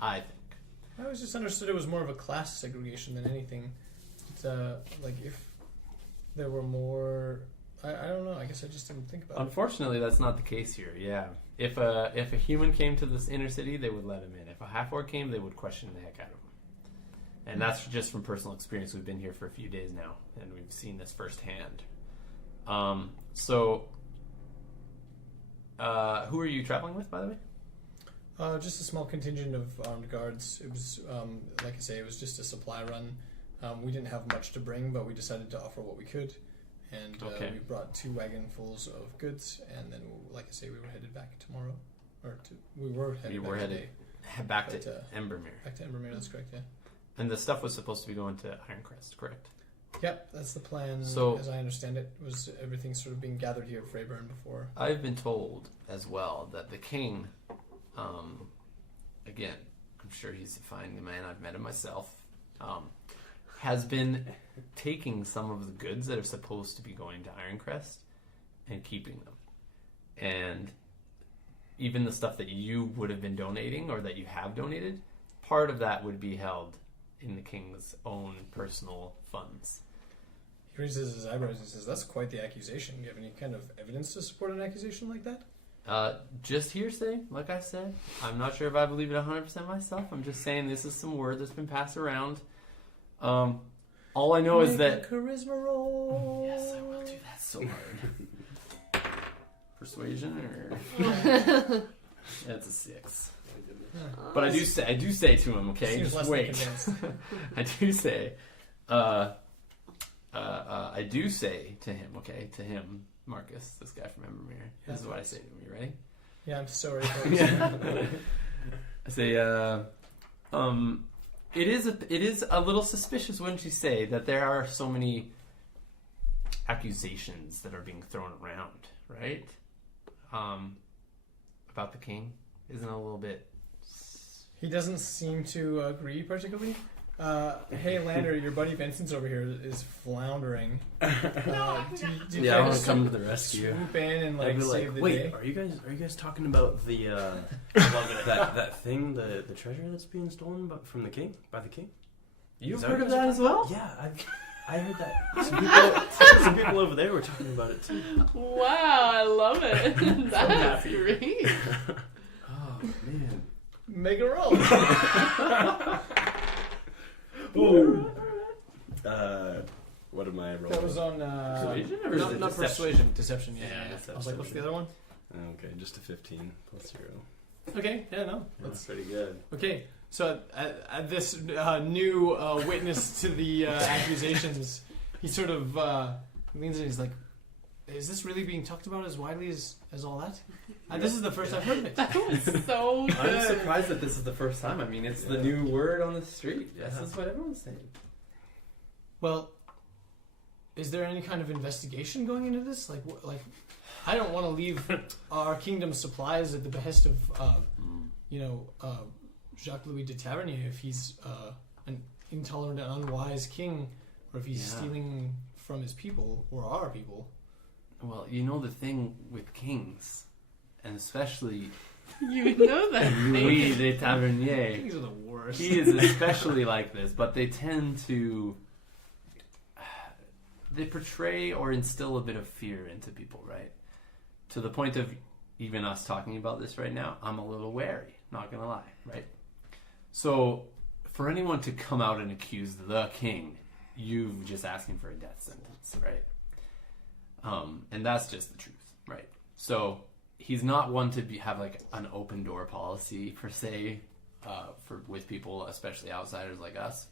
I think. I always just understood it was more of a class segregation than anything. It's, like, if there were more... I don't know. I guess I just didn't think about it. Unfortunately, that's not the case here. Yeah, if a human came to this inner city, they would let him in. If a half-orc came, they would question the heck out of him. And that's just from personal experience. We've been here for a few days now, and we've seen this firsthand. So, who are you traveling with, by the way? Just a small contingent of armed guards. It was, like I say, it was just a supply run. We didn't have much to bring, but we decided to offer what we could. And Okay. we brought 2 wagonfuls of goods, and then, like I say, we were headed back tomorrow. We were headed today. Back But, to Embermere. Back to Embermere, that's correct, yeah. And the stuff was supposed to be going to Ironcrest, correct? Yep, that's the plan, So- as I understand it, was everything sort of being gathered here at Freyburn before. I've been told as well that the king, again, I'm sure he's a fine man, I've met him myself, has been taking some of the goods that are supposed to be going to Ironcrest and keeping them. And even the stuff that you would have been donating or that you have donated, part of that would be held in the king's own personal funds. He raises his eyebrows and says, that's quite the accusation. Do you have any kind of evidence to support an accusation like that? Just hearsay, like I said. I'm not sure if I believe it 100% myself. I'm just saying this is some word that's been passed around. All I know is that... a charisma roll. Yes, I will do that so hard. Persuasion or... That's a 6. But I do say to him, okay, Seems just less wait. than convinced. I do say to him, okay, to him, Marcus, this guy from Embermere. This is what I say to him. You ready? Yeah, I'm so ready for it. I say, it is a little suspicious, wouldn't you say, that there are so many accusations that are being thrown around, right? About the king. Isn't it a little bit... He doesn't seem to agree particularly. Hey, Lander, your buddy Vincent's over here is floundering. Do you Yeah, I care want to to come to the rescue. swoop in and I'd be save the wait, day? are you guys talking about the that thing, the treasure that's being stolen from the king by the king? You've Is heard what of you that guys as well? Yeah, I heard that. Some people over there were talking about it too. Wow, I love it. That's happy. great. Oh man. Make a roll. What am I rolling? That was on... Persuasion or is it not deception? persuasion. Deception, yeah. Yeah, I was like, what's the other one? Okay, just a 15 plus 0. Okay, yeah, no. That's pretty good. Okay, so at this new witness to the accusations, he sort of leans in and he's like, is this really being talked about as widely as all that? This is the first I've heard of it. That was so good. I'm surprised that this is the first time. I mean, it's the new word on the street. Yeah. This is what everyone's saying. Well, is there any kind of investigation going into this? Like, I don't want to leave our kingdom's supplies at the behest of, Jacques Louis de Tavernier if he's an intolerant and unwise king, or if he's stealing from his people or our people. Well, you know the thing with kings, and especially You would know that. Louis de Tavernier. Kings are the worst. He is especially like this, but they tend to they portray or instill a bit of fear into people, right? To the point of even us talking about this right now, I'm a little wary, not gonna lie, right? So for anyone to come out and accuse the king, you've just asking for a death sentence, right? And that's just the truth, right? So he's not one to have like an open door policy per se, with people, especially outsiders like us,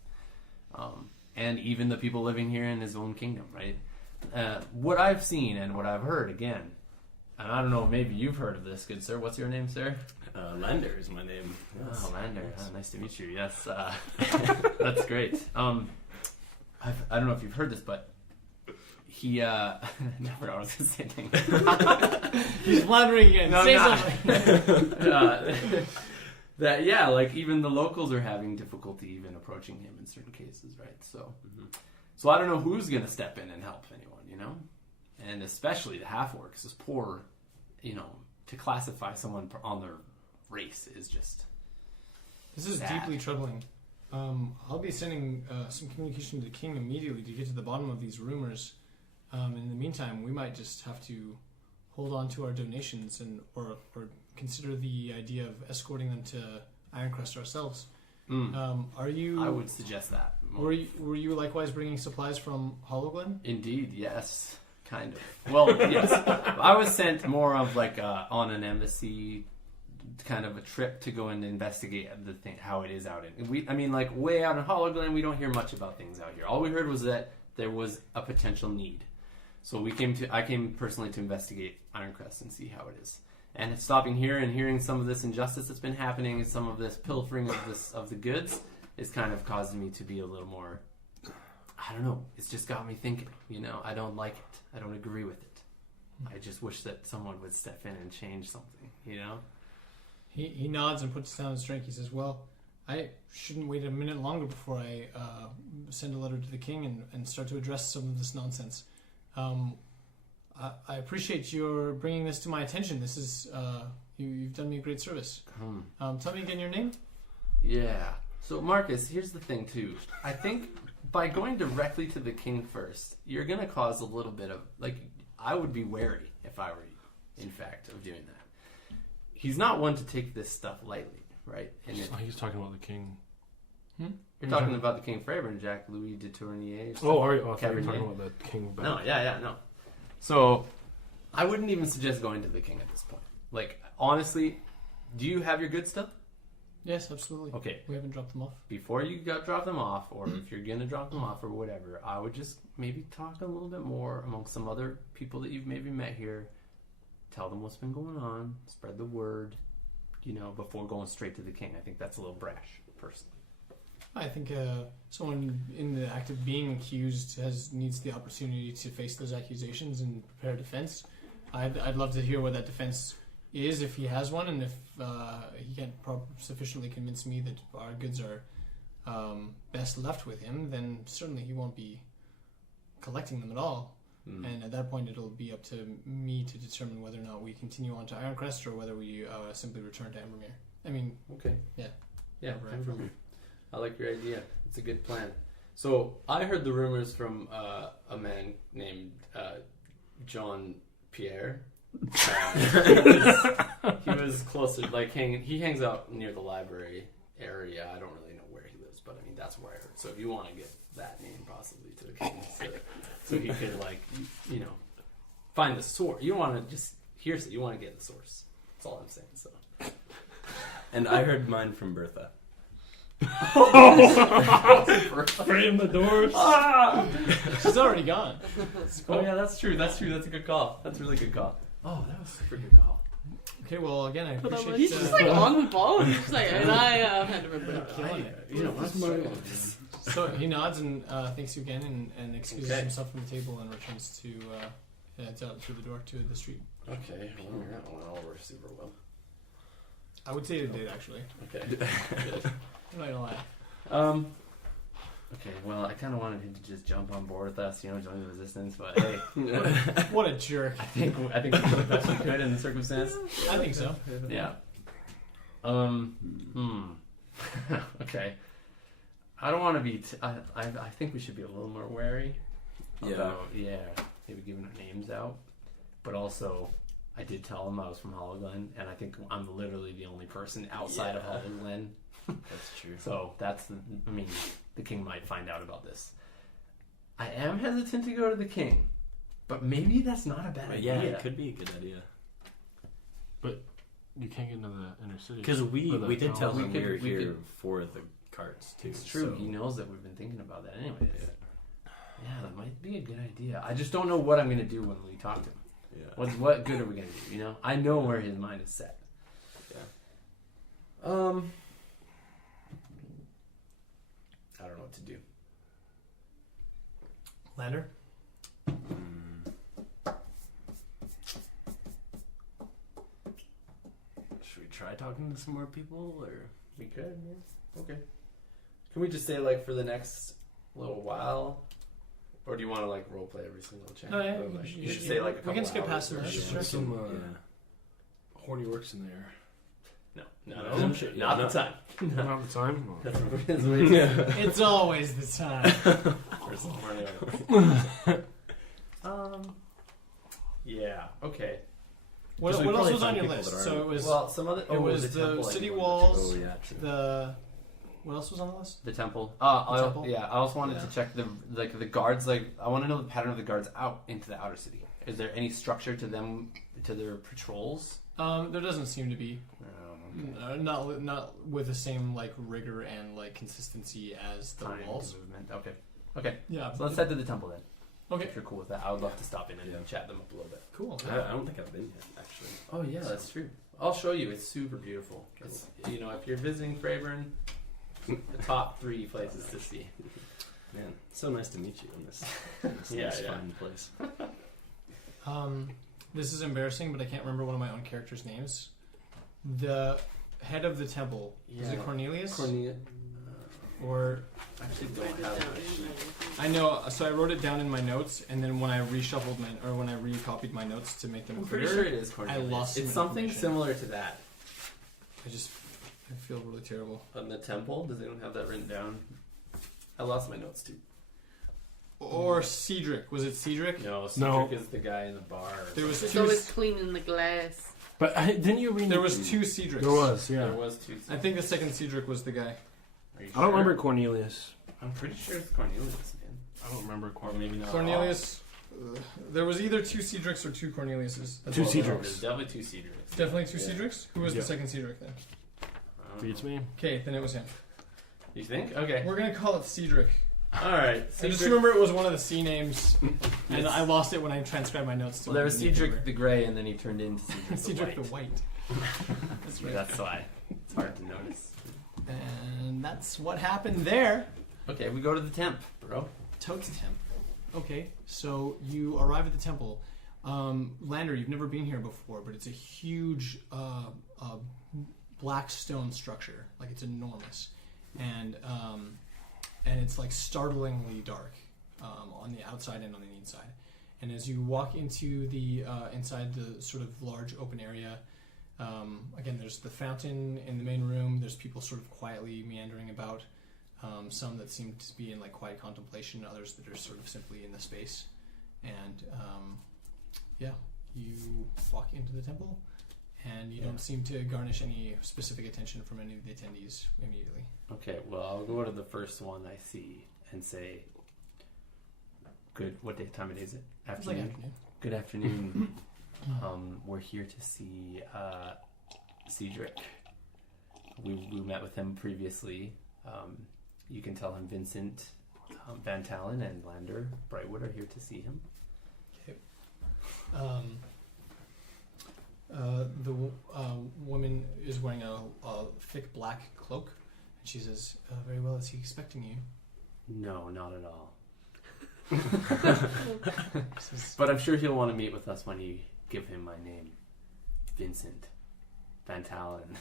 and even the people living here in his own kingdom, right? What I've seen and what I've heard, again, and I don't know, maybe you've heard of this, good sir. What's your name, sir? Lander is my name. Yes. Oh, Lander. Oh, nice to meet you. Yes, that's great. I don't know if you've heard this, but he never know what I was going to say. Thing. He's floundering again. No, Say I'm something. That like even the locals are having difficulty even approaching him in certain cases, right? So, so I don't know who's going to step in and help anyone, you know, and especially the half-orcs. This poor, to classify someone on their race is just. This is sad. deeply troubling. I'll be sending some communication to the king immediately to get to the bottom of these rumors. In the meantime, we might just have to hold on to our donations or consider the idea of escorting them to Ironcrest ourselves. Are you? I would suggest that. Were you likewise bringing supplies from Hollowglen? Indeed, yes, kind of. Well, yes, I was sent more of like on an embassy kind of a trip to go and investigate the thing, how it is out in. Way out in Hollowglen, we don't hear much about things out here. All we heard was that there was a potential need. So I came personally to investigate Ironcrest and see how it is. And stopping here and hearing some of this injustice that's been happening and some of this pilfering of the goods is kind of causing me to be a little more, I don't know, it's just got me thinking, I don't like it. I don't agree with it. I just wish that someone would step in and change something, He nods and puts down his drink. He says, well, I shouldn't wait a minute longer before I send a letter to the king and start to address some of this nonsense. I appreciate your bringing this to my attention. This is you've done me a great service. Tell me again your name. Yeah. So Marcus, here's the thing too. I think by going directly to the king first, you're gonna cause a little bit of I would be wary if I were you, in fact, of doing that. He's not one to take this stuff lightly, right? And He's talking about the king. you're talking about the King Faber, Jacques Louis de Tournier. Oh, are you? I thought you were Cabernet. talking about the king. No, no. So, I wouldn't even suggest going to the king at this point. Honestly, do you have your goods still? Yes, absolutely. Okay. We haven't dropped them off. Before you drop them off, or if you're going to drop them off or whatever, I would just maybe talk a little bit more among some other people that you've maybe met here. Tell them what's been going on. Spread the word, before going straight to the king. I think that's a little brash, personally. I think someone in the act of being accused needs the opportunity to face those accusations and prepare a defense. I'd love to hear what that defense is, if he has one, and if he can't sufficiently convince me that our goods are best left with him, then certainly he won't be collecting them at all. And at that point, it'll be up to me to determine whether or not we continue on to Ironcrest or whether we simply return to Embermere. Okay. Yeah. Yeah, Embermere. I like your idea. It's a good plan. So I heard the rumors from a man named John Pierre. He was closer, he hangs out near the library area. I don't really know where he lives, but that's where I heard. So if you want to get that name possibly to the king, so he could find the source. You don't want to just hearsay. You want to get the source. That's all I'm saying. So. And I heard mine from Bertha. Frame the doors. She's already gone. Oh yeah, that's true. That's a good call. That's a really good call. Oh, that was a super good call. Okay, well, again, I appreciate He's just on the phone. He's just and I had to remember. killing it. So he nods and thanks you again and excuses Okay. himself from the table and returns to heads out through the door to the street. Okay, well, that went all over super well. I would say it did actually. Okay. I'm not gonna lie. Okay, well, I kind of wanted him to just jump on board with us, join the resistance, but hey, What a jerk. I think we did the best we could in the circumstance. I think so. Yeah. Okay. I don't want to be. I think we should be a little more wary. About, maybe giving our names out, but also I did tell him I was from Hologlen, and I think I'm literally the only person outside of Hologlen. That's true. So the king might find out about this. I am hesitant to go to the king, but maybe that's not a bad idea. Yeah, it could be a good idea. You can't get into the inner city. Because we did tell We him could- we were we here could- for the carts too. It's true. So. He knows that we've been thinking about that anyways. Yeah, that might be a good idea. I just don't know what I'm going to do when we talk to him. Yeah. What good are we going to do, I know where his mind is set. Yeah. I don't know what to do. Lander? Should we try talking to some more people, or We could, yeah. Okay. Can we just say, for the next little while? Or do you want to, role play every single chat? Oh, yeah, Or, you you should- say, a we couple can skip hours past or the something? rest. There's some yeah. horny works in there. No. I'm sure- Not yeah, the time. Not the time. That's what it is. It's always the time. Yeah. Okay. What Because we else probably was on find your people list? that So aren't- it was Well, some other. it was the temple, city you wanted to walls. Oh yeah. True. the what else was on the list? The temple. The temple? Yeah. I also wanted Yeah. to check the guards. I want to know the pattern of the guards out into the outer city. Is there any structure to them, to their patrols? There doesn't seem to be. Okay. Not with the same rigor and consistency as the Time walls. movement. Okay. Yeah. So let's head to the temple then. Okay. If you're cool with that, I would love to stop in and Yeah. chat them up a little bit. Cool. I don't think I've been yet actually. Oh yeah, that's true. I'll show you. It's super beautiful. It's if you're visiting Fravern, the top 3 places to see. Man, so nice to meet you in this Yeah, nice yeah. fun place. This is embarrassing, but I can't remember one of my own characters' names. The head of the temple is it Yeah. Cornelius? I Or actually I don't did have that that sheet. one. I know, so I wrote it down in my notes, and then when I reshuffled when I recopied my notes to make them I'm clear, pretty sure it is Cornelius. lost It's some something information. similar to that. I feel really terrible. On the temple, does anyone have that written down? I lost my notes too. Or Cedric. Was it Cedric? No, No. Cedric is the guy in the bar. There was It's two. always cleaning the glass. But didn't you read? There was 2 Cedrics. There was, yeah. There was 2. I think the second Cedric was the guy. Are you I don't sure? remember Cornelius. I'm pretty sure it's Cornelius, man. I don't remember Or Cornelius. maybe not. Cornelius. There was either 2 Cedrics or 2 Corneliuses. That's 2 all I know. Cedrics. There's definitely 2 Cedrics. Definitely 2 Yeah. Cedrics. Who was Yeah. the second Cedric then? Beats me. Okay, then it was him. You think? Okay. We're gonna call it Cedric. All right. I just remember it was one of the C names, and Yes. I lost it when I transcribed my notes. To Well, there was one of the Cedric newspaper. the Grey, and then he turned into Cedric, Cedric the the White. White. That's right. That's why. It's hard to notice. And that's what happened there. Okay, we go to the temp, bro. Totes Temp. Okay, so you arrive at the temple. Lander, you've never been here before, but it's a huge black stone structure. It's enormous, and it's startlingly dark on the outside and on the inside. And as you walk into the inside the sort of large open area, again, there's the fountain in the main room. There's people sort of quietly meandering about. Some that seem to be in quiet contemplation, others that are sort of simply in the space. And you walk into the temple, and you don't seem to garnish any specific attention from any of the attendees immediately. Okay, well, I'll go to the first one I see and say, "Good. What time of day is it? It's like Afternoon. afternoon. Good afternoon. We're here to see Cedric. We met with him previously. You can tell him Vincent, Van Talon, and Lander Brightwood are here to see him." The woman is wearing a thick black cloak, and she says, "Very well. Is he expecting you?" No, not at all. This is- But I'm sure he'll want to meet with us when you give him my name. Vincent Van Talen.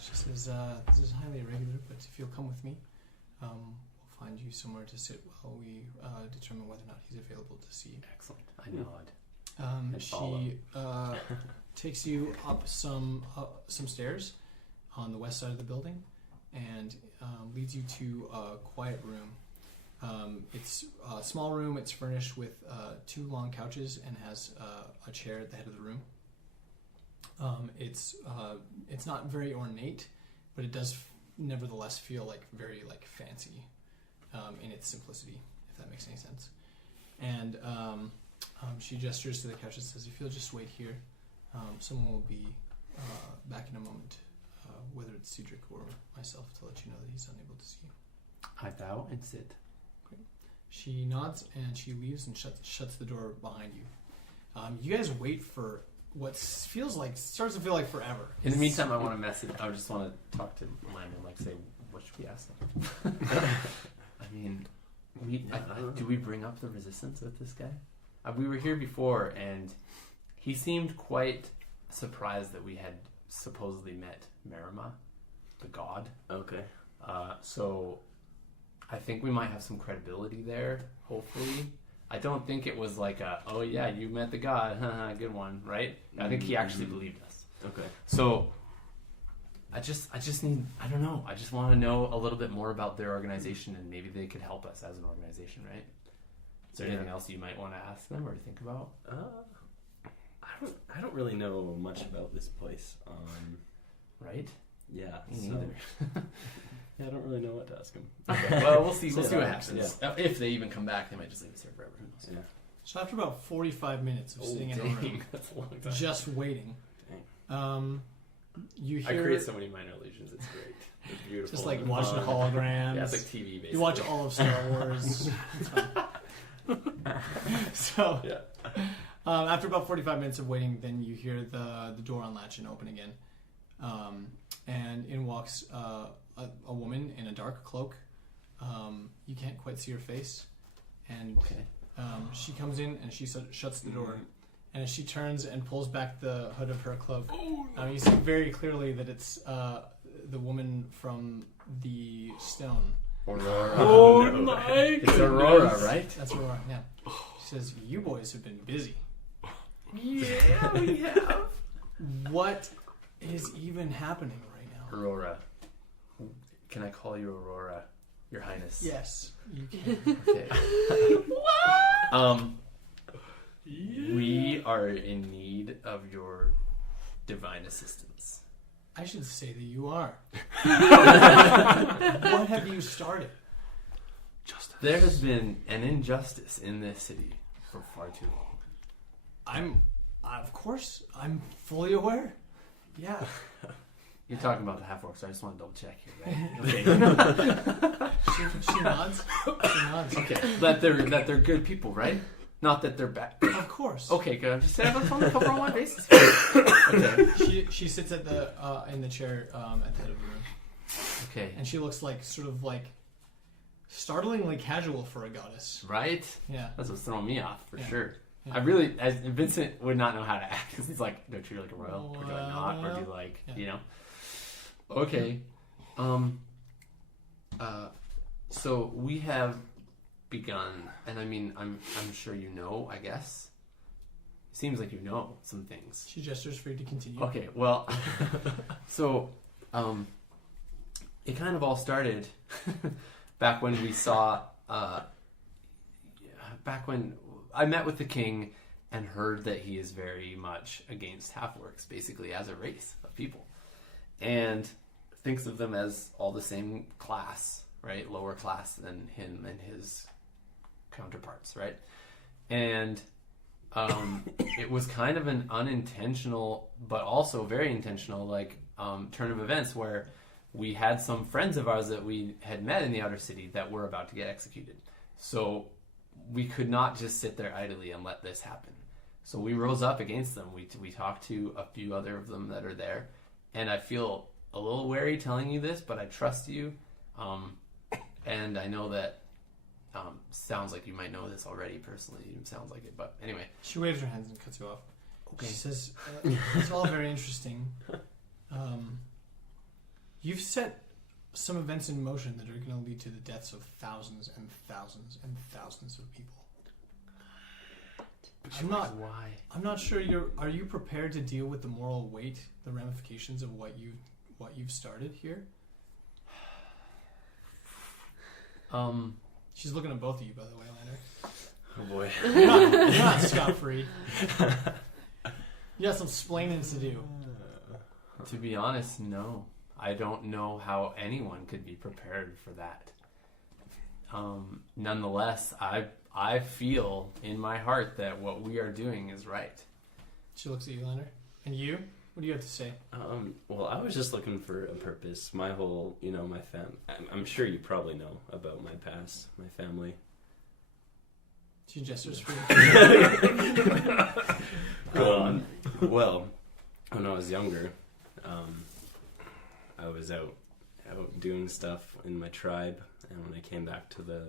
She says, this is highly irregular, but if you'll come with me, we'll find you somewhere to sit while we determine whether or not he's available to see you. Excellent. I nod. And She takes you up some stairs on the west side of the building and leads you to a quiet room. It's a small room. It's furnished with 2 long couches and has a chair at the head of the room. It's not very ornate, but it does nevertheless feel like very like fancy in its simplicity, if that makes any sense. And she gestures to the couch and says, "If you'll just wait here, someone will be back in a moment, whether it's Cedric or myself, to let you know that he's unable to see you." I bow and sit. She nods and she leaves and shuts the door behind you. You guys wait for what starts to feel like forever. In the meantime, I want to message. I just want to talk to Landon, like say, what should we ask them? I mean, do we bring up the resistance with this guy? We were here before, and he seemed quite surprised that we had supposedly met Marima, the god. Okay. So I think we might have some credibility there, hopefully. I don't think it was like oh yeah, you met the god, good one, right? I think he actually believed us. Okay. So I just need, I don't know, I just want to know a little bit more about their organization, and maybe they could help us as an organization, right? Is there anything else you might want to ask them or think about? I don't really know much about this place. Right? Yeah. Me neither. Yeah, I don't really know what to ask him. Okay, well, we'll see. We'll So see what that happens. If they even come back, they might just leave us here forever. Who knows? Yeah. So after about 45 minutes of sitting in a room, That's a long time. just waiting, you I hear create so many minor illusions. It's great. It's beautiful. just like and watching fun. holograms. Yeah, it's like TV basically. You watch all of Star Wars. So Yeah. after about 45 minutes of waiting, then you hear the door unlatch and open again, and in walks a woman in a dark cloak. You can't quite see her face, and she comes in and she shuts the door. And as she turns and pulls back the hood of her cloak, you see very clearly that it's the woman from the stone. Aurora. Oh my It's Aurora, right? That's Aurora, yeah. She says, "You boys have been busy. Yeah, we have. What is even happening right now?" Aurora. Can I call you Aurora, Your Highness? Yes, you can. Okay. We are in need of your divine assistance. I should say that you are. What have you started? There has been an injustice in this city for far too long. Of course, I'm fully aware. Yeah. You're talking about the half-orcs, so I just want to double check here, right? She nods. She nods. Okay. That they're good people, right? Not that they're bad. Of course. Okay, good. I'm just saying I'm trying to cover all my bases. Okay. She sits at the in the chair at the head of the room, Okay. and she looks like sort of like startlingly casual for a goddess. Right? Yeah. That's what's throwing me off, for Yeah. sure. Yeah. I really, as Vincent would not know how to act, because he's like, do I treat you like a royal, or do I not, or do you like, Yeah. you know? Okay. So we have begun, and I mean, I'm sure you know, I guess. Seems like you know some things. She gestures for you to continue. Okay, well, so it kind of all started back when we saw, back when I met with the king and heard that he is very much against half-orcs, basically as a race of people, and thinks of them as all the same class, right? Lower class than him and his counterparts, right? And it was kind of an unintentional, but also very intentional, like turn of events where we had some friends of ours that we had met in the outer city that were about to get executed. So we could not just sit there idly and let this happen. So we rose up against them. We talked to a few other of them that are there, and I feel a little wary telling you this, but I trust you. And I know that sounds like you might know this already personally. It sounds like it, but anyway. She waves her hands and cuts you off. Okay. She says, it's all very interesting. You've set some events in motion that are going to lead to the deaths of thousands and thousands and thousands of people. Why? I'm not sure are you prepared to deal with the moral weight, the ramifications of what you've started here? She's looking at both of you, by the way, Lander. Oh boy. You're not scot-free. You got some splaining to do. To be honest, no. I don't know how anyone could be prepared for that. Nonetheless, I feel in my heart that what we are doing is right. She looks at you, Lander. And you? What do you have to say? Well, I was just looking for a purpose. My whole, my I'm sure you probably know about my past, my family. She gestures for you. Well, when I was younger, I was out doing stuff in my tribe, and when I came back to the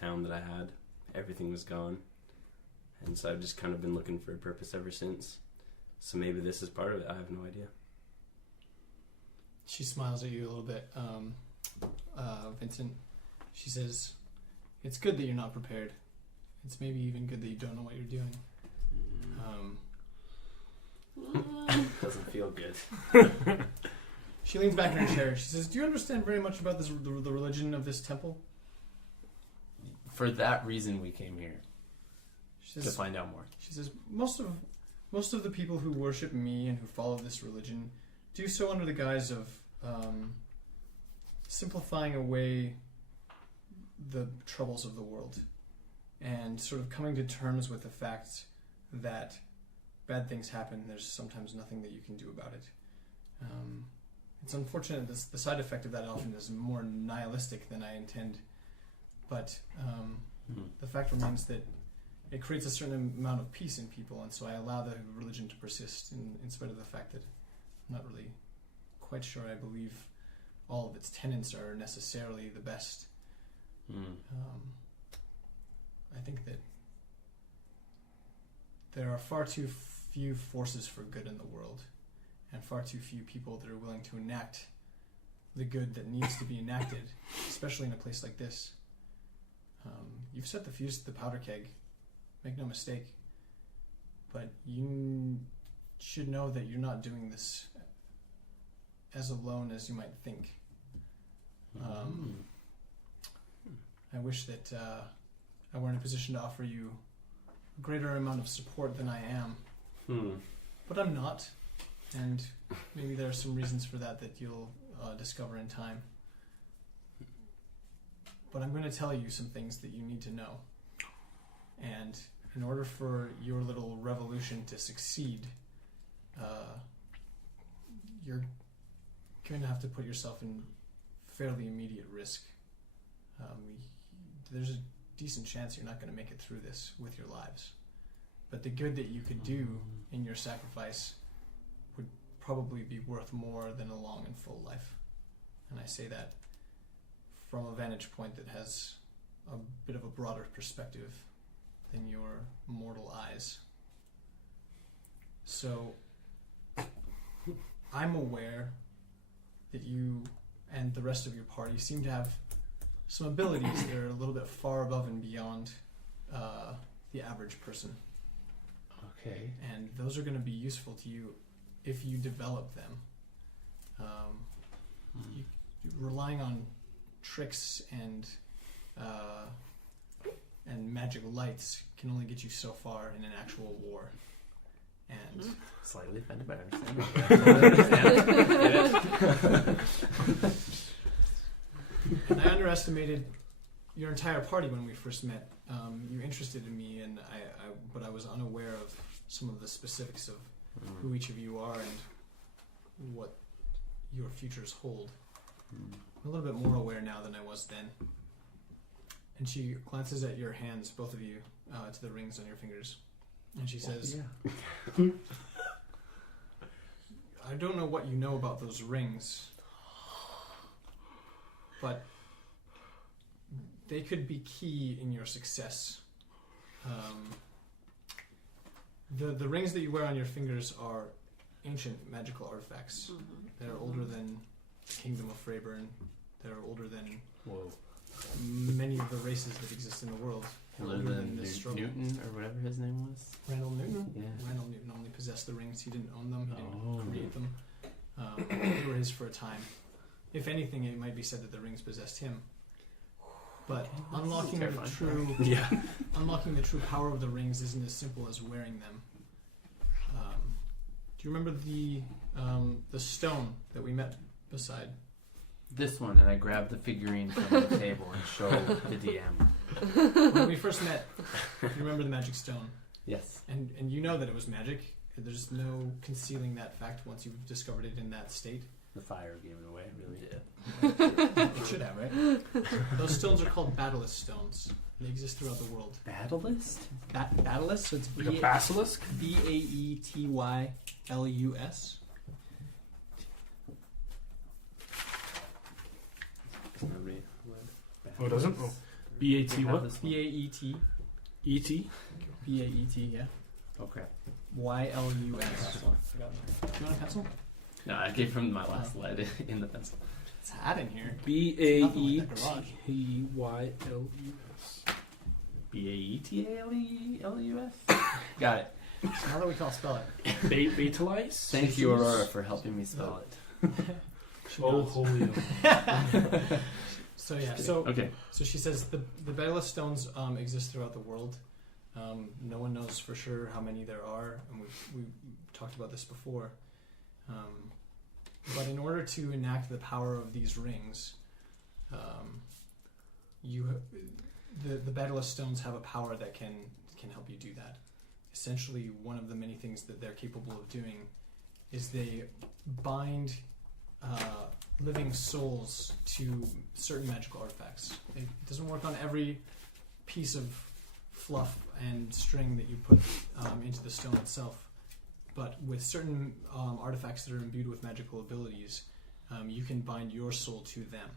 town that I had, everything was gone. And so I've just kind of been looking for a purpose ever since. So maybe this is part of it. I have no idea. She smiles at you a little bit, Vincent. She says, it's good that you're not prepared. It's maybe even good that you don't know what you're doing. Doesn't feel good. She leans back in her chair. She says, do you understand very much about the religion of this temple? For that reason, we came here. She says, to find out more. She says, most of the people who worship me and who follow this religion do so under the guise of simplifying away the troubles of the world and sort of coming to terms with the fact that bad things happen. There's sometimes nothing that you can do about it. It's unfortunate. The side effect of that often is more nihilistic than I intend, but the fact remains that it creates a certain amount of peace in people, and so I allow the religion to persist in spite of the fact that I'm not really quite sure I believe all of its tenets are necessarily the best. I think that there are far too few forces for good in the world, and far too few people that are willing to enact the good that needs to be enacted, especially in a place like this. You've set the fuse to the powder keg. Make no mistake. But you should know that you're not doing this as alone as you might think. I wish that I were in a position to offer you a greater amount of support than I am. But I'm not. And maybe there are some reasons for that you'll discover in time. But I'm going to tell you some things that you need to know. And in order for your little revolution to succeed, you're going to have to put yourself in fairly immediate risk. There's a decent chance you're not going to make it through this with your lives. But the good that you could do in your sacrifice would probably be worth more than a long and full life. And I say that from a vantage point that has a bit of a broader perspective than your mortal eyes. So I'm aware that you and the rest of your party seem to have some abilities that are a little bit far above and beyond the average person. Okay. And those are going to be useful to you if you develop them. Relying on tricks and magic lights can only get you so far in an actual war. And Slightly offended, but I understand. And I underestimated your entire party when we first met. You interested in me, and but I was unaware of some of the specifics of who each of you are and what your futures hold. I'm a little bit more aware now than I was then. And she glances at your hands, both of you, to the rings on your fingers. And she says, I don't know what you know about those rings, but they could be key in your success. The rings that you wear on your fingers are ancient magical artifacts. They're older than the Kingdom of Freyburn. They're older than many of the races that exist in the world. They're older than this struggle. Newton or whatever his name was. Randall Newton? Yeah. Randall Newton only possessed the rings. He didn't own them. He didn't create them. They were his for a time. If anything, it might be said that the rings possessed him. But unlocking the true unlocking the true power of the rings isn't as simple as wearing them. Do you remember the stone that we met beside? This one, and I grabbed the figurine from the table and showed the DM. When we first met, you remember the magic stone, Yes. and you know that it was magic. There's no concealing that fact once you've discovered it in that state. The fire gave it away, really. It should have, right? Those stones are called Battlist stones. They exist throughout the world. Battlist? Battlist, so it's Like a basilisk? Baetylus. Oh, it doesn't? Oh. B-A-T what? Baet. E-T? Baet, yeah. Okay. Ylus. Do you want a pencil? No, I gave him my last lead in the pencil. It's hot in here. B-A-E-T-Y-L-U-S. Baetalus? Got it. Now that we can all spell it. Betalice? Thank you, Aurora, for helping me spell it. She Oh, knows. holy. So yeah, so Okay. so she says the Battlist stones exist throughout the world. No one knows for sure how many there are, and we talked about this before. But in order to enact the power of these rings, the Battlist stones have a power that can help you do that. Essentially, one of the many things that they're capable of doing is they bind living souls to certain magical artifacts. It doesn't work on every piece of fluff and string that you put into the stone itself, but with certain artifacts that are imbued with magical abilities, you can bind your soul to them.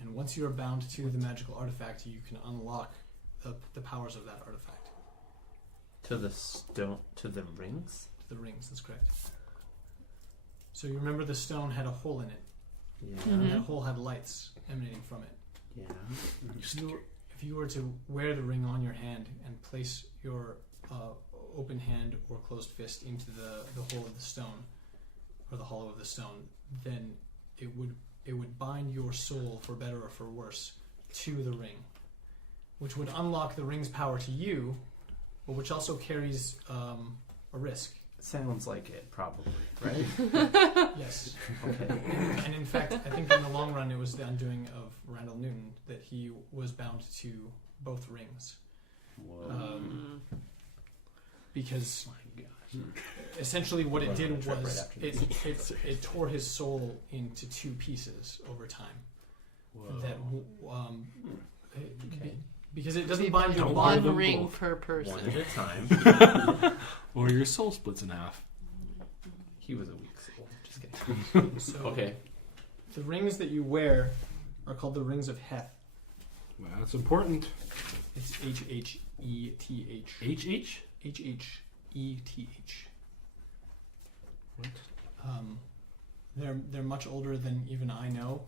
And once you are bound to the magical artifact, you can unlock the powers of that artifact. To the stone, to the rings? The rings, that's correct. So you remember the stone had a hole in it. Yeah. And that hole had lights emanating from it. Yeah. If you were to wear the ring on your hand and place your open hand or closed fist into the hole of the stone, or the hollow of the stone, then it would bind your soul, for better or for worse, to the ring, which would unlock the ring's power to you, but which also carries a risk. Sounds like it, probably, right? Yes. Okay. And in fact, I think in the long run, it was the undoing of Randall Newton that he was bound to both rings. Whoa. Because My gosh. essentially what it did Trip was right after it tore his soul into two pieces over time. Whoa. That Okay. because it doesn't bind to a Don't bond. them One ring both. per One person. at a time. Or your soul splits in half. He was a weak soul. Just kidding. So Okay. the rings that you wear are called the rings of Heth. Well, that's important. It's Hheth. H-H? Hheth. What? They're much older than even I know,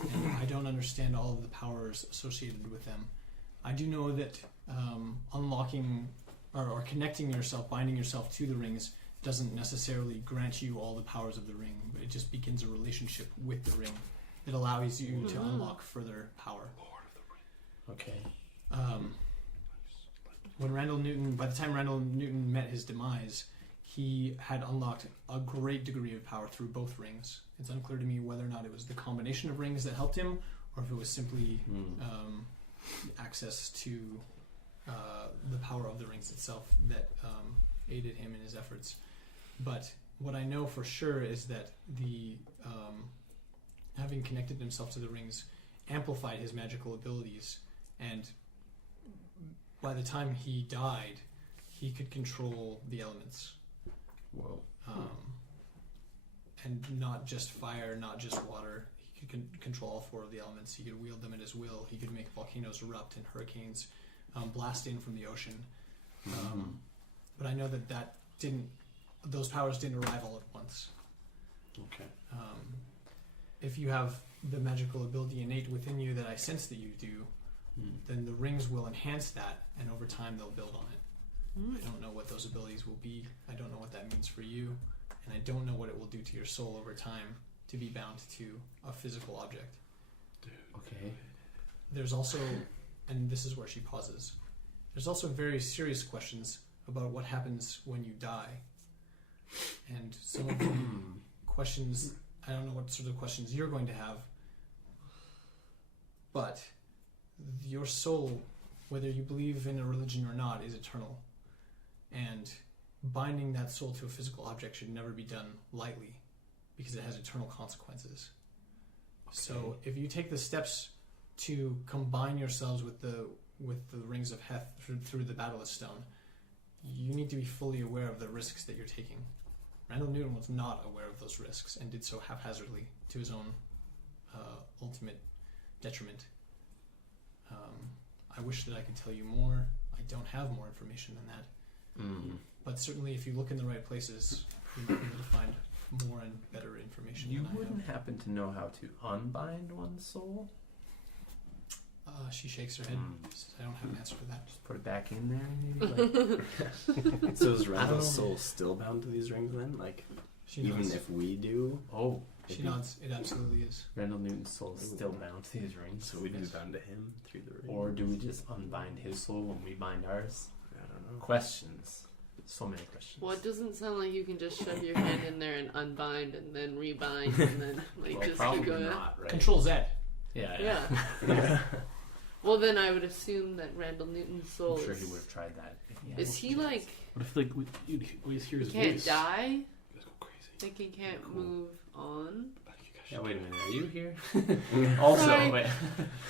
and I don't understand all of the powers associated with them. I do know that unlocking or connecting yourself, binding yourself to the rings, doesn't necessarily grant you all the powers of the ring. It just begins a relationship with the ring that allows you to unlock further power. Okay. By the time Randall Newton met his demise, he had unlocked a great degree of power through both rings. It's unclear to me whether or not it was the combination of rings that helped him, or if it was simply access to the power of the rings itself that aided him in his efforts. But what I know for sure is that the having connected himself to the rings amplified his magical abilities, and by the time he died, he could control the elements. Whoa. And not just fire, not just water. He could control all 4 of the elements. He could wield them at his will. He could make volcanoes erupt and hurricanes blast in from the ocean. But I know that those powers didn't arrive all at once. Okay. If you have the magical ability innate within you that I sense that you do, then the rings will enhance that, and over time they'll build on it. I don't know what those abilities will be. I don't know what that means for you, and I don't know what it will do to your soul over time to be bound to a physical object. Okay. There's also, and this is where she pauses, there's also very serious questions about what happens when you die. And some of the questions, I don't know what sort of questions you're going to have, but your soul, whether you believe in a religion or not, is eternal. And binding that soul to a physical object should never be done lightly, because it has eternal consequences. Okay. So if you take the steps to combine yourselves with the rings of Heth through the Battle of Stone, you need to be fully aware of the risks that you're taking. Randall Newton was not aware of those risks and did so haphazardly to his own ultimate detriment. I wish that I could tell you more. I don't have more information than that. But certainly if you look in the right places, you might be able to find more and better information. You than I wouldn't happen to know how to unbind one's soul? She shakes her head. Says, I don't have an answer for that. Just put it back in there, maybe? Like, So is Randall's soul still bound to these rings then? Like, She even nods. if we do? oh, She nods. It absolutely is. Randall Newton's soul is still bound to these rings. So we'd be bound to him through the ring? Or do we just unbind his soul when we bind ours? I don't know. Questions. So many questions. Well, it doesn't sound like you can just shove your hand in there and unbind and then rebind and then like Well, just probably keep going. not, right? Control Z. Yeah. Yeah. Well, then I would assume that Randall Newton's soul I'm sure he would have tried that. If he had is the he chance. like What if like we hear his can't voice? die? You guys go crazy. Like he can't Cool. move on. Yeah, wait a minute. Are you here? Also, Sorry. wait.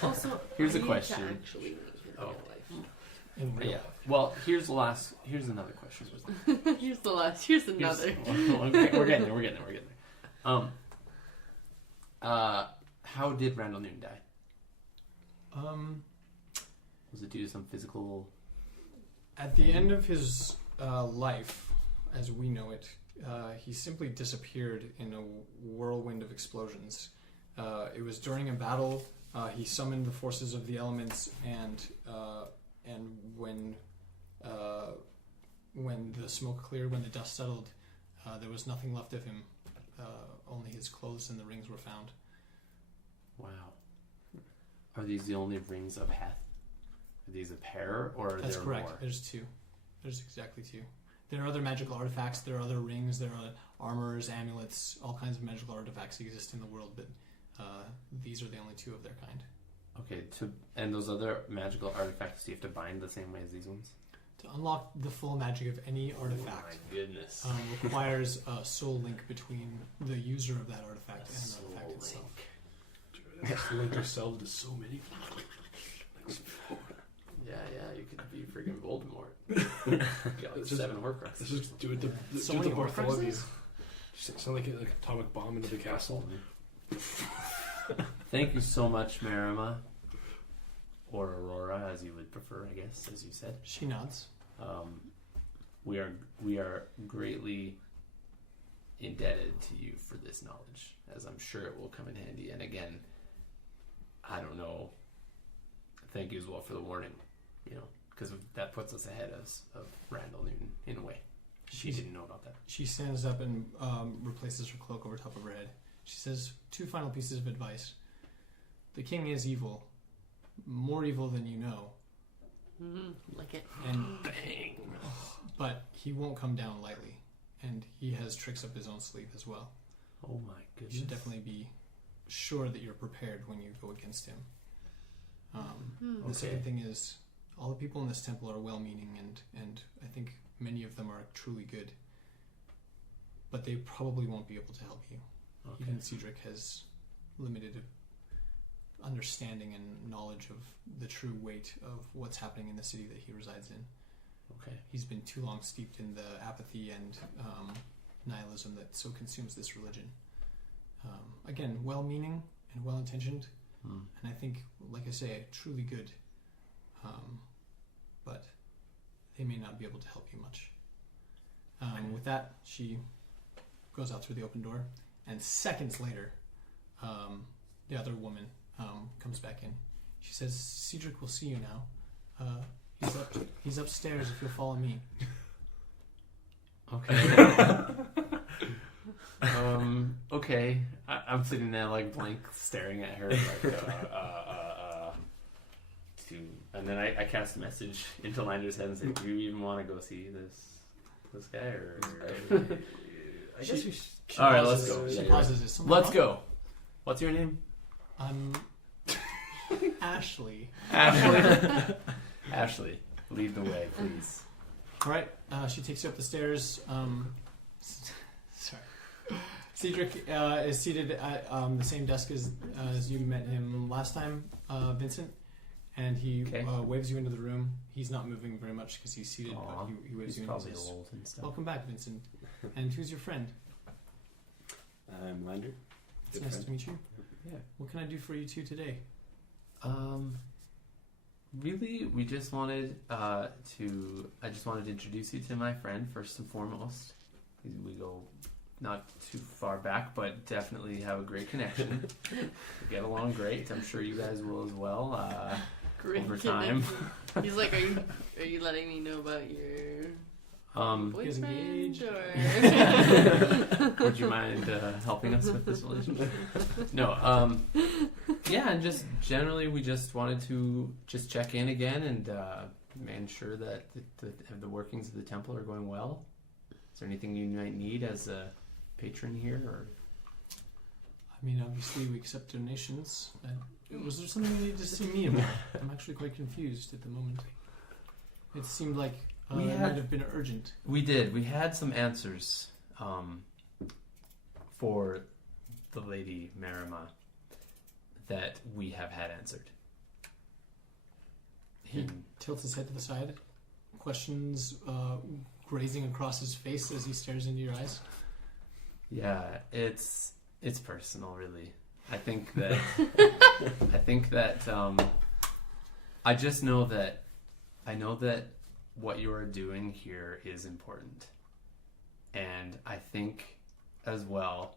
Also, Here's I a need question. To actually meet him in Oh. real In real Yeah. life. Well, here's another question. life. Here's the last. Here's another. Okay, we're getting there. How did Randall Newton die? Was it due to some physical? At the end of his life, as we know it, he simply disappeared in a whirlwind of explosions. It was during a battle. He summoned the forces of the elements, and when the smoke cleared, when the dust settled, there was nothing left of him. Only his clothes and the rings were found. Wow. Are these the only rings of Heth? Are these a pair, or are That's there correct. more? There's 2. There's exactly 2. There are other magical artifacts. There are other rings. There are armors, amulets, all kinds of magical artifacts exist in the world, but these are the only 2 of their kind. Okay. And those other magical artifacts, do you have to bind the same way as these ones? To unlock the full magic of any artifact Oh my goodness. requires a soul link between the user of that artifact and the Soul artifact link. itself. Just link yourself to so many. Yeah, you could be freaking Voldemort. Got like Just- 7 Horcruxes. Let's just do it to So do it many to Bartholomew. Horcruxes? Just sound like an atomic bomb into the castle. Thank you so much, Marima. Or Aurora, as you would prefer, I guess, as you said. She nods. We are greatly indebted to you for this knowledge, as I'm sure it will come in handy. And again, I don't know. Thank you as well for the warning, because that puts us ahead of Randall Newton in a way. She didn't know about that. She stands up and replaces her cloak over top of her head. She says 2 final pieces of advice. The king is evil, more evil than you know, Like it. and Bang. but he won't come down lightly, and he has tricks up his own sleeve as well. Oh my You goodness. should definitely be sure that you're prepared when you go against him. The Okay. second thing is, all the people in this temple are well-meaning, and I think many of them are truly good, but they probably won't be able to help you. Okay. Even Cedric has limited understanding and knowledge of the true weight of what's happening in the city that he resides in. Okay. He's been too long steeped in the apathy and nihilism that so consumes this religion. Again, well-meaning and well-intentioned, Hmm. and I think, like I say, truly good. But they may not be able to help you much. With that, she goes out through the open door, and seconds later, the other woman comes back in. She says, "Cedric will see you now. He's upstairs if you'll follow me." Okay. Okay. I'm sitting there like blank, staring at her. Like, and then I cast a message into Linder's head and say, "Do you even want to go see this guy?" Or I guess we should. She All right, pauses- let's go. She Yeah, pauses. Is something let's wrong? go. What's your name? Ashley. Ashley. Ashley, lead the way, please. All right. She takes you up the stairs. Sorry. Cedric is seated at the same desk as you met him last time, Vincent, and he Okay. waves you into the room. He's not moving very much because he's seated, Aw, but he waves He's you in. probably And says, old and stuff. "Welcome back, Vincent. And who's your friend? I'm Linder. It's Good nice friend. to meet you. Yeah. What can I do for you two today?" Really, we just wanted I just wanted to introduce you to my friend first and foremost. We go not too far back, but definitely have a great connection. We get along great. I'm sure you guys will as well. Great Over time. connection. He's like, are you letting me know about your He's boyfriend? engaged. Or... Would you mind helping us with this relationship? No. Yeah, and just generally, we just wanted to just check in again and ensure that the workings of the temple are going well. Is there anything you might need as a patron here, or? I mean, obviously, we accept donations. Was there something you needed to see me about? I'm actually quite confused at the moment. It seemed like it might have been urgent. We did. We had some answers for the Lady Marima that we have had answered. He tilts his head to the side, questions grazing across his face as he stares into your eyes. Yeah, it's personal, really. I think that I just know that what you are doing here is important, and I think as well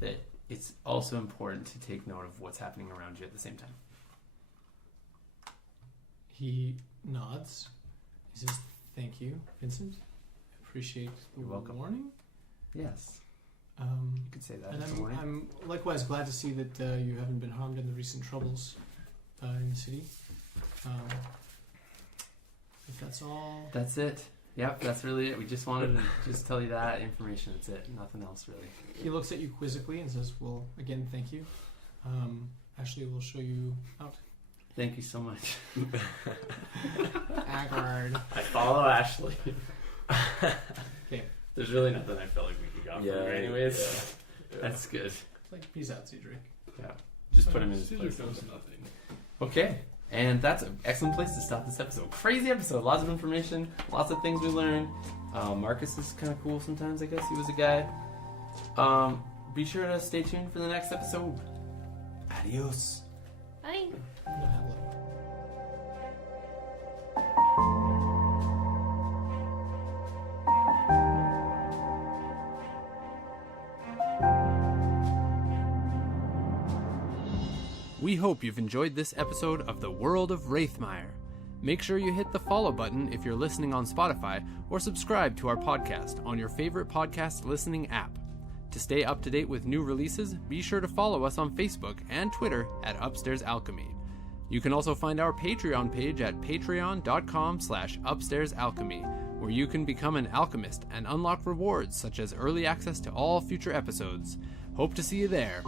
that it's also important to take note of what's happening around you at the same time. He nods. He says, "Thank you, Vincent. Appreciate the You're welcome. warning." Yes, you could say that. And as a warning. I'm likewise glad to see that you haven't been harmed in the recent troubles in the city. If that's all. That's it. Yep, that's really it. We just wanted to just tell you that information. That's it. Nothing else, really. He looks at you quizzically and says, "Well, again, thank you. Ashley will show you out." Thank you so much. Awkward. I follow Ashley. Okay. There's really nothing I felt like we could go from her anyways. Yeah. That's good. Like, peace out, Cedric. Yeah. Just put him in his Cedric place. knows nothing. Okay. And that's an excellent place to stop this episode. Crazy episode. Lots of information. Lots of things we learned. Marcus is kind of cool sometimes, I guess. He was a guy. Be sure to stay tuned for the next episode. Adios. Bye. No, hello. We hope you've enjoyed this episode of the World of Raethmire. Make sure you hit the follow button if you're listening on Spotify, or subscribe to our podcast on your favorite podcast listening app. To stay up to date with new releases, be sure to follow us on Facebook and Twitter at Upstairs Alchemy. You can also find our Patreon page at patreon.com/upstairsalchemy, where you can become an alchemist and unlock rewards such as early access to all future episodes. Hope to see you there.